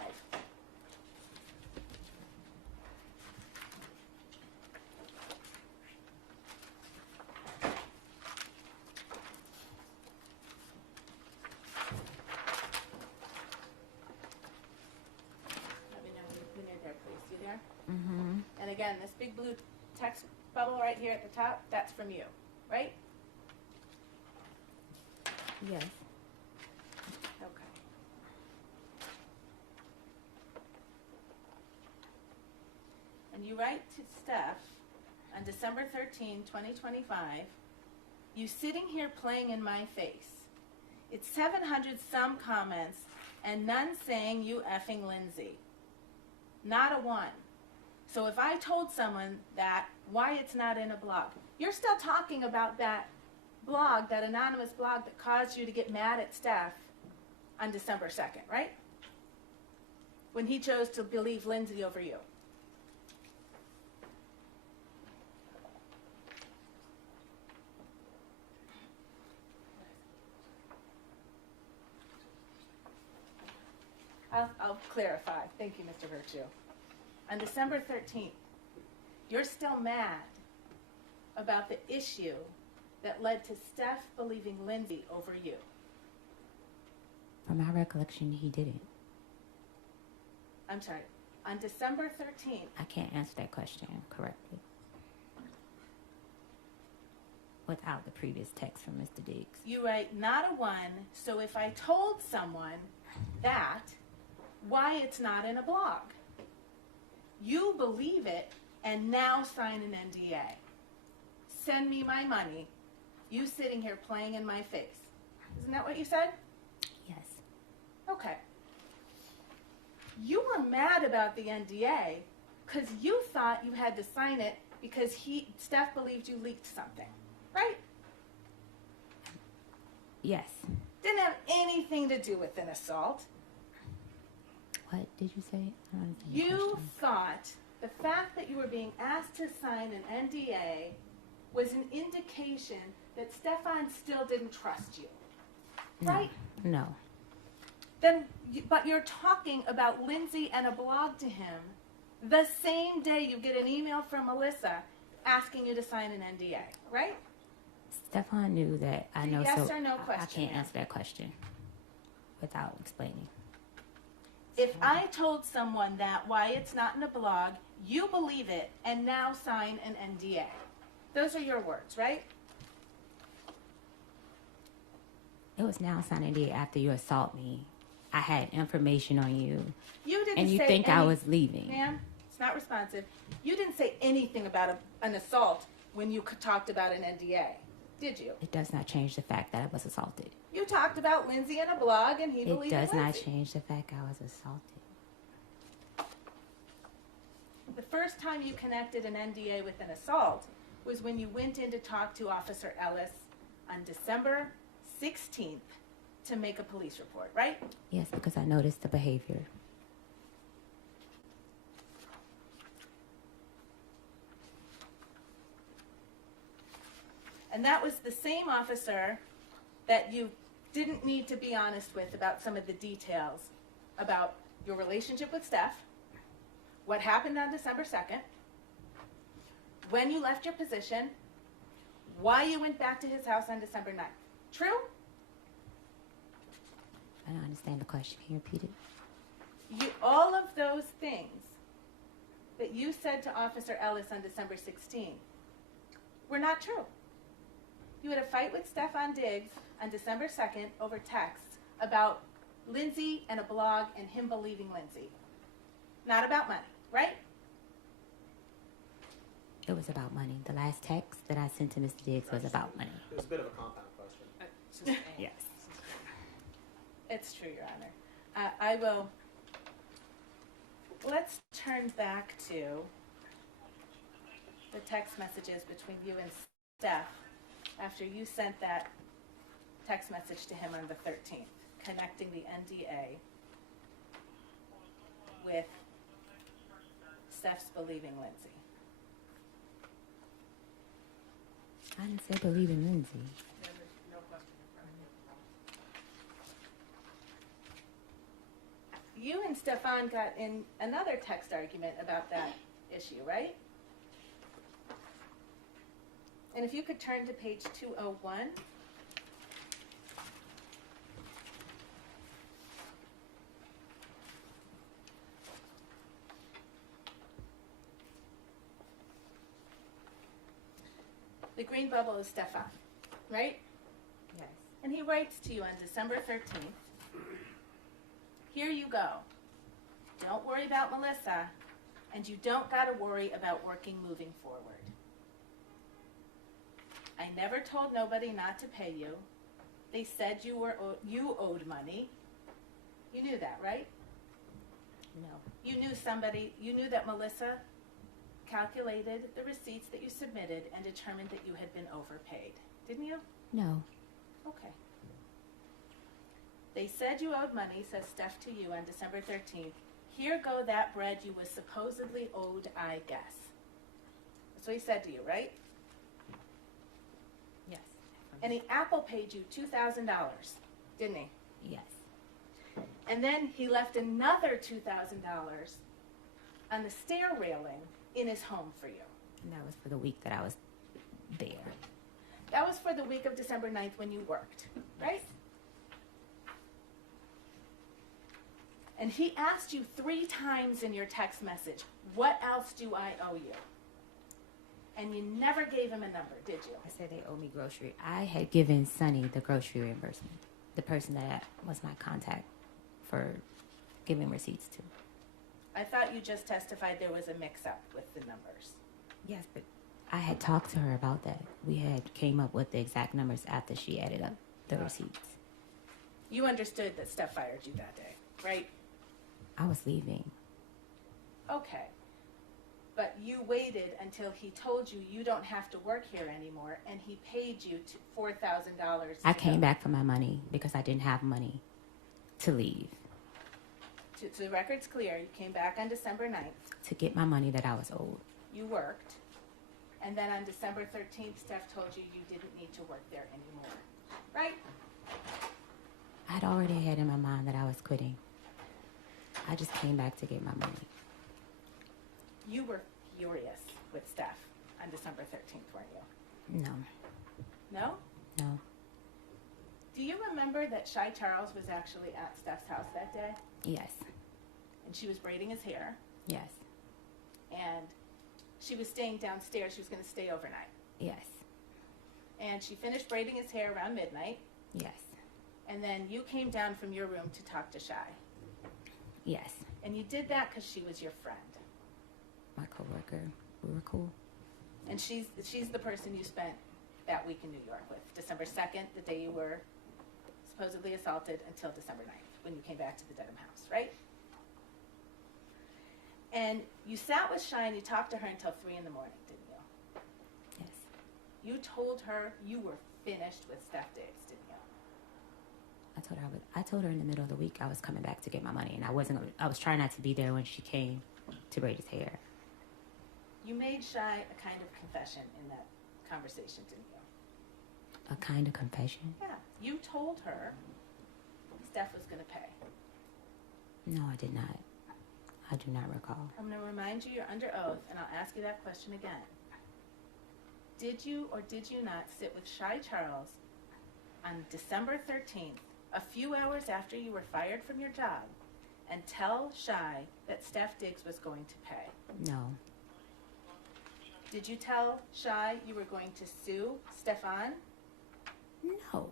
Let me know when you're there, please. You there? Mm-hmm. And again, this big blue text bubble right here at the top, that's from you, right? Yes. Okay. And you write to Steph on December 13, 2025, you sitting here playing in my face. It's 700 some comments and none saying you effing Lindsay. Not a one. So if I told someone that, why it's not in a blog? You're still talking about that blog, that anonymous blog that caused you to get mad at Steph on December 2nd, right? When he chose to believe Lindsay over you. I'll clarify. Thank you, Mr. Virtue. On December 13th, you're still mad about the issue that led to Steph believing Lindsay over you. From my recollection, he didn't. I'm sorry. On December 13th, I can't answer that question correctly without the previous text from Mr. Diggs. you write not a one, so if I told someone that, why it's not in a blog? You believe it and now sign an NDA. Send me my money. You sitting here playing in my face. Isn't that what you said? Yes. Okay. You were mad about the NDA because you thought you had to sign it because Steph believed you leaked something, right? Yes. Didn't have anything to do with an assault. What did you say? I don't understand your You question. thought the fact that you were being asked to sign an NDA was an indication that Stefon still didn't trust you, right? No. But you're talking about Lindsay and a blog to him the same day you get an email from Melissa asking you to sign an NDA, right? Stefon knew that I know. Yes so or no I question, can't ma'am. answer that question without explaining. If I told someone that why it's not in a blog, you believe it and now sign an NDA. Those are your words, right? It was now signing NDA after you assault me. I had information on you, You didn't and you say think I was leaving. Ma'am, it's not responsive. You didn't say anything about an assault when you talked about an NDA, did you? It does not change the fact that I was assaulted. You talked about Lindsay in a blog and he It believed does not Lindsay. change the fact I was assaulted. The first time you connected an NDA with an assault was when you went in to talk to Officer Ellis on December 16th to make a police report, right? Yes, because I noticed the behavior. And that was the same officer that you didn't need to be honest with about some of the details about your relationship with Steph, what happened on December 2nd, when you left your position, why you went back to his house on December 9th. True? I don't understand the question. Can you repeat it? All of those things that you said to Officer Ellis on December 16th were not true. You had a fight with Stefon Diggs on December 2nd over text about Lindsay and a blog and him believing Lindsay. Not about money, right? It was about money. The last text that I sent to Mr. Diggs was about money. It was a bit of a compound question. Yes. It's true, Your Honor. Let's turn back to the text messages between you and Steph after you sent that text message to him on the 13th, connecting the NDA with Steph's believing Lindsay. I didn't say believe in Lindsay. Then there's no question in front of you. You and Stefon got in another text argument about that issue, right? And if you could turn to page 201. The green bubble is Stefon, right? Yes. And he writes to you on December 13th, here you go. Don't worry about Melissa, and you don't got to worry about working moving forward. I never told nobody not to pay you. They said you owed money. You knew that, right? No. You knew that Melissa calculated the receipts that you submitted and determined that you had been overpaid. Didn't you? No. Okay. They said you owed money, says Steph to you on December 13th. Here go that bread you was supposedly owed, I guess. That's what he said to you, right? Yes. And he Apple paid you $2,000, didn't he? Yes. And then he left another $2,000 on the stair railing in his home for you. And that was for the week that I was there. That was for the week of December 9th when you worked, right? And he asked you 3 times in your text message, what else do I owe you? And you never gave him a number, did you? I said they owe me grocery. I had given Sonny the grocery reimbursement, the person that was my contact for giving receipts to. I thought you just testified there was a mix-up with the numbers. Yes, but I had talked to her about that. We had came up with the exact numbers after she added up the receipts. You understood that Steph fired you that day, right? I was leaving. Okay. But you waited until he told you you don't have to work here anymore, and he paid you $4,000. I came back for my money because I didn't have money to leave. So the record's clear. You came back on December 9th. To get my money that I was owed. You worked. And then on December 13th, Steph told you you didn't need to work there anymore. Right? I'd already had in my mind that I was quitting. I just came back to get my money. You were furious with Steph on December 13th, weren't you? No. No? No. Do you remember that Shai Charles was actually at Steph's house that day? Yes. And she was braiding his hair. Yes. And she was staying downstairs. She was going to stay overnight. Yes. And she finished braiding his hair around midnight. Yes. And then you came down from your room to talk to Shai. Yes. And you did that because she was your friend. My coworker. We were cool. And she's the person you spent that week in New York with. December 2nd, the day you were supposedly assaulted, until December 9th, when you came back to the Dedham house, right? And you sat with Shai and you talked to her until 3 in the morning, didn't you? Yes. You told her you were finished with Steph Diggs, didn't you? I told her in the middle of the week I was coming back to get my money, and I was trying not to be there when she came to braid his hair. You made Shai a kind of confession in that conversation, didn't you? A kind of confession? Yeah. You told her Steph was going to pay. No, I did not. I do not recall. I'm going to remind you you're under oath, and I'll ask you that question again. Did you or did you not sit with Shai Charles on December 13th, a few hours after you were fired from your job, and tell Shai that Steph Diggs was going to pay? No. Did you tell Shai you were going to sue Stefon? No.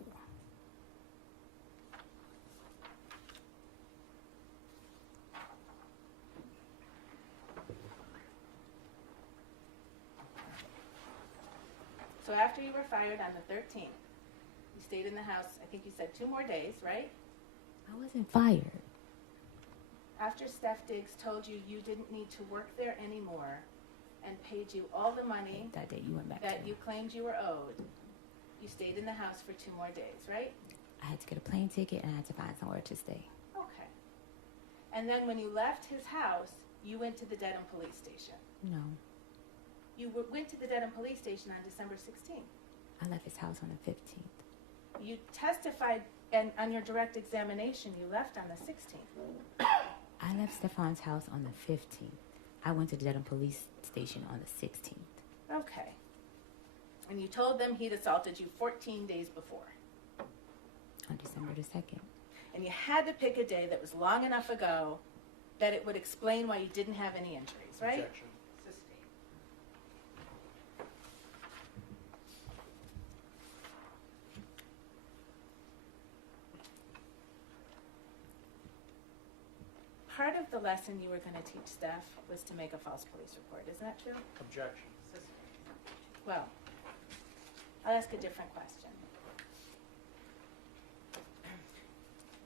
So after you were fired on the 13th, you stayed in the house, I think you said 2 more days, right? I wasn't fired. After Steph Diggs told you you didn't need to work there anymore and paid you all the money That day you went back that to you claimed you were owed, you stayed in the house for 2 more days, right? I had to get a plane ticket and I had to find somewhere to stay. Okay. And then when you left his house, you went to the Dedham police station. No. You went to the Dedham police station on December 16th. I left his house on the 15th. You testified, and on your direct examination, you left on the 16th. I left Stefon's house on the 15th. I went to the Dedham police station on the 16th. Okay. And you told them he'd assaulted you 14 days before. On December the 2nd. And you had to pick a day that was long enough ago that it would explain why you didn't have any injuries, right? Objection. Sustained. Part of the lesson you were going to teach Steph was to make a false police report. Isn't that true? Objection. Sustained. Well, I'll ask a different question.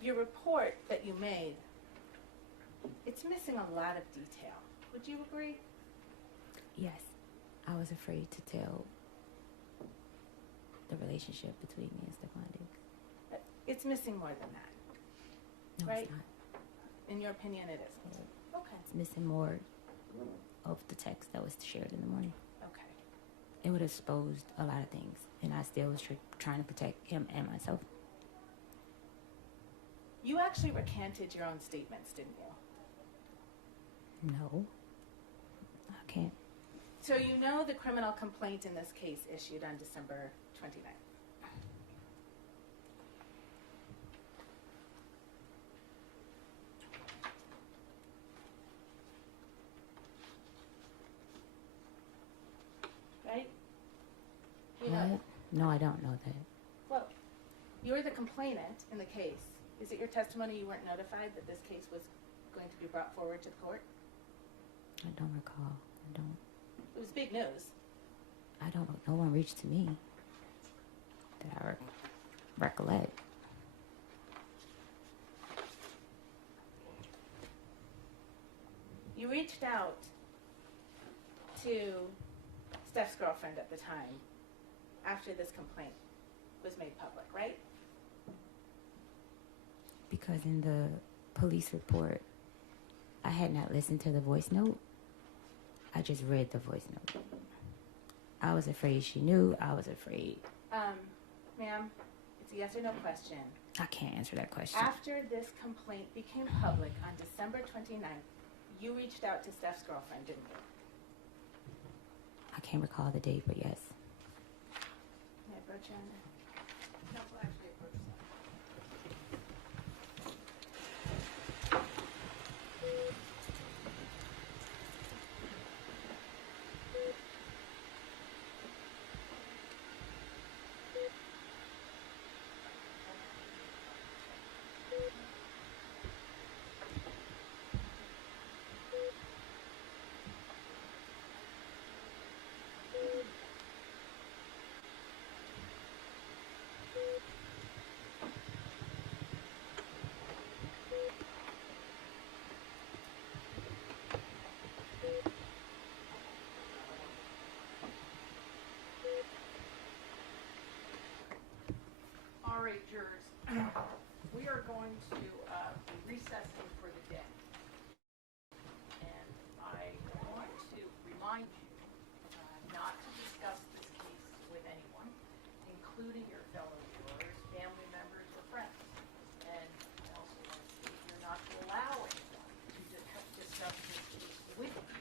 Your report that you made, it's missing a lot of detail. Would you agree? Yes. I was afraid to tell the relationship between me and Stefon Diggs. It's missing more than that. No, Right. it's not. In your opinion, it isn't. Okay. It's missing more of the text that was shared in the morning. Okay. It would have exposed a lot of things, and I still was trying to protect him and myself. You actually recanted your own statements, didn't you? No. I can't. So you know the criminal complaint in this case issued on December 29th. Right? You know What? that. No, I don't know that. Well, you're the complainant in the case. Is it your testimony you weren't notified that this case was going to be brought forward to the court? I don't recall. I don't. It was big news. I don't. No one reached to me that I recollect. You reached out to Steph's girlfriend at the time after this complaint was made public, right? Because in the police report, I had not listened to the voice note. I just read the voice note. I was afraid she knew. I was afraid. Ma'am, it's a yes or no question. I can't answer that question. After this complaint became public on December 29th, you reached out to Steph's girlfriend, didn't you? I can't recall the date, but yes. May I approach you on that? Counsel actually approached that. All right, jurors, we are going to be recessing for the day. And I want to remind you not to discuss this case with anyone, including your fellow jurors, family members, or friends. And I also want to state you're not to allow anyone to discuss this case with you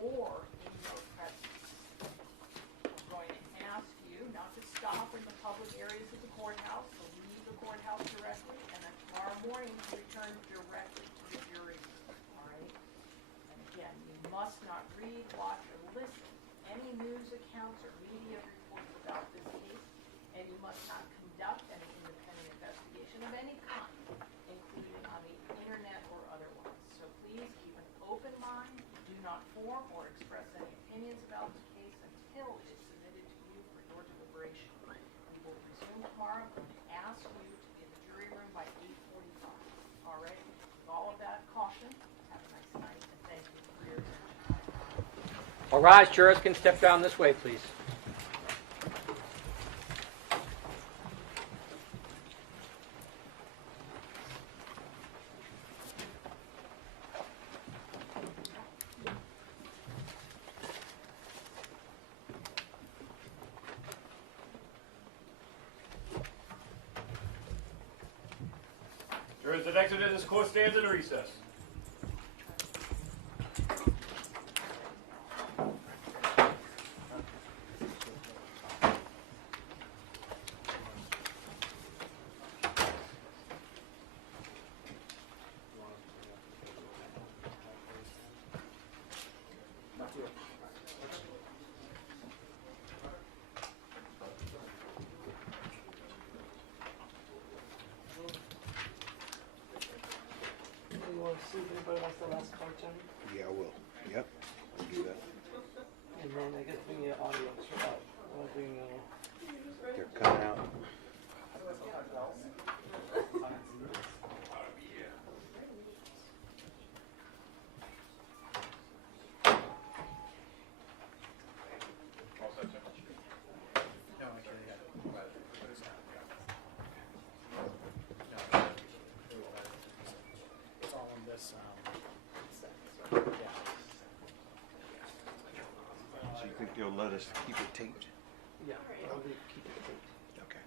or in your presence. I'm going to ask you not to stop in the public areas of the courthouse, so leave the courthouse directly, and then tomorrow morning to return directly to the jury room, all right? And again, you must not read, watch, or listen to any news accounts or media reports about this case, and you must not conduct any independent investigation of any kind, including on the internet or otherwise. So please keep an open mind, do not form or express any opinions about the case until it is submitted to you for your deliberation. We will resume tomorrow. I'm going to ask you to be in the jury room by 8:45. All right? With all of that caution, have a nice night, and thank you for your attention. All rise, jurors can step down this way, please. Jurors, the next witness court stands in recess. You want to see if anybody wants the last part, Johnny? Yeah, I will. Yep, I'll do that. And then I guess bring your audio out. I'll bring They're coming out. No, actually, yeah. But it's not, yeah. No, it's all in this, yeah. So you think they'll let us keep it taped? yeah, I'll keep it taped. Okay.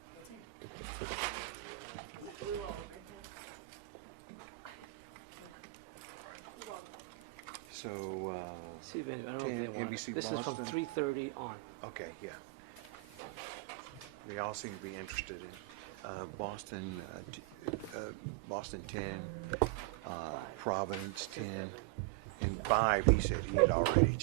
So, See if any, I don't know if they want it. NBC This is from Boston? 3:30 on. okay, yeah. They all seem to be interested in Boston, Boston 10, Providence 10, and 5. He said he had already just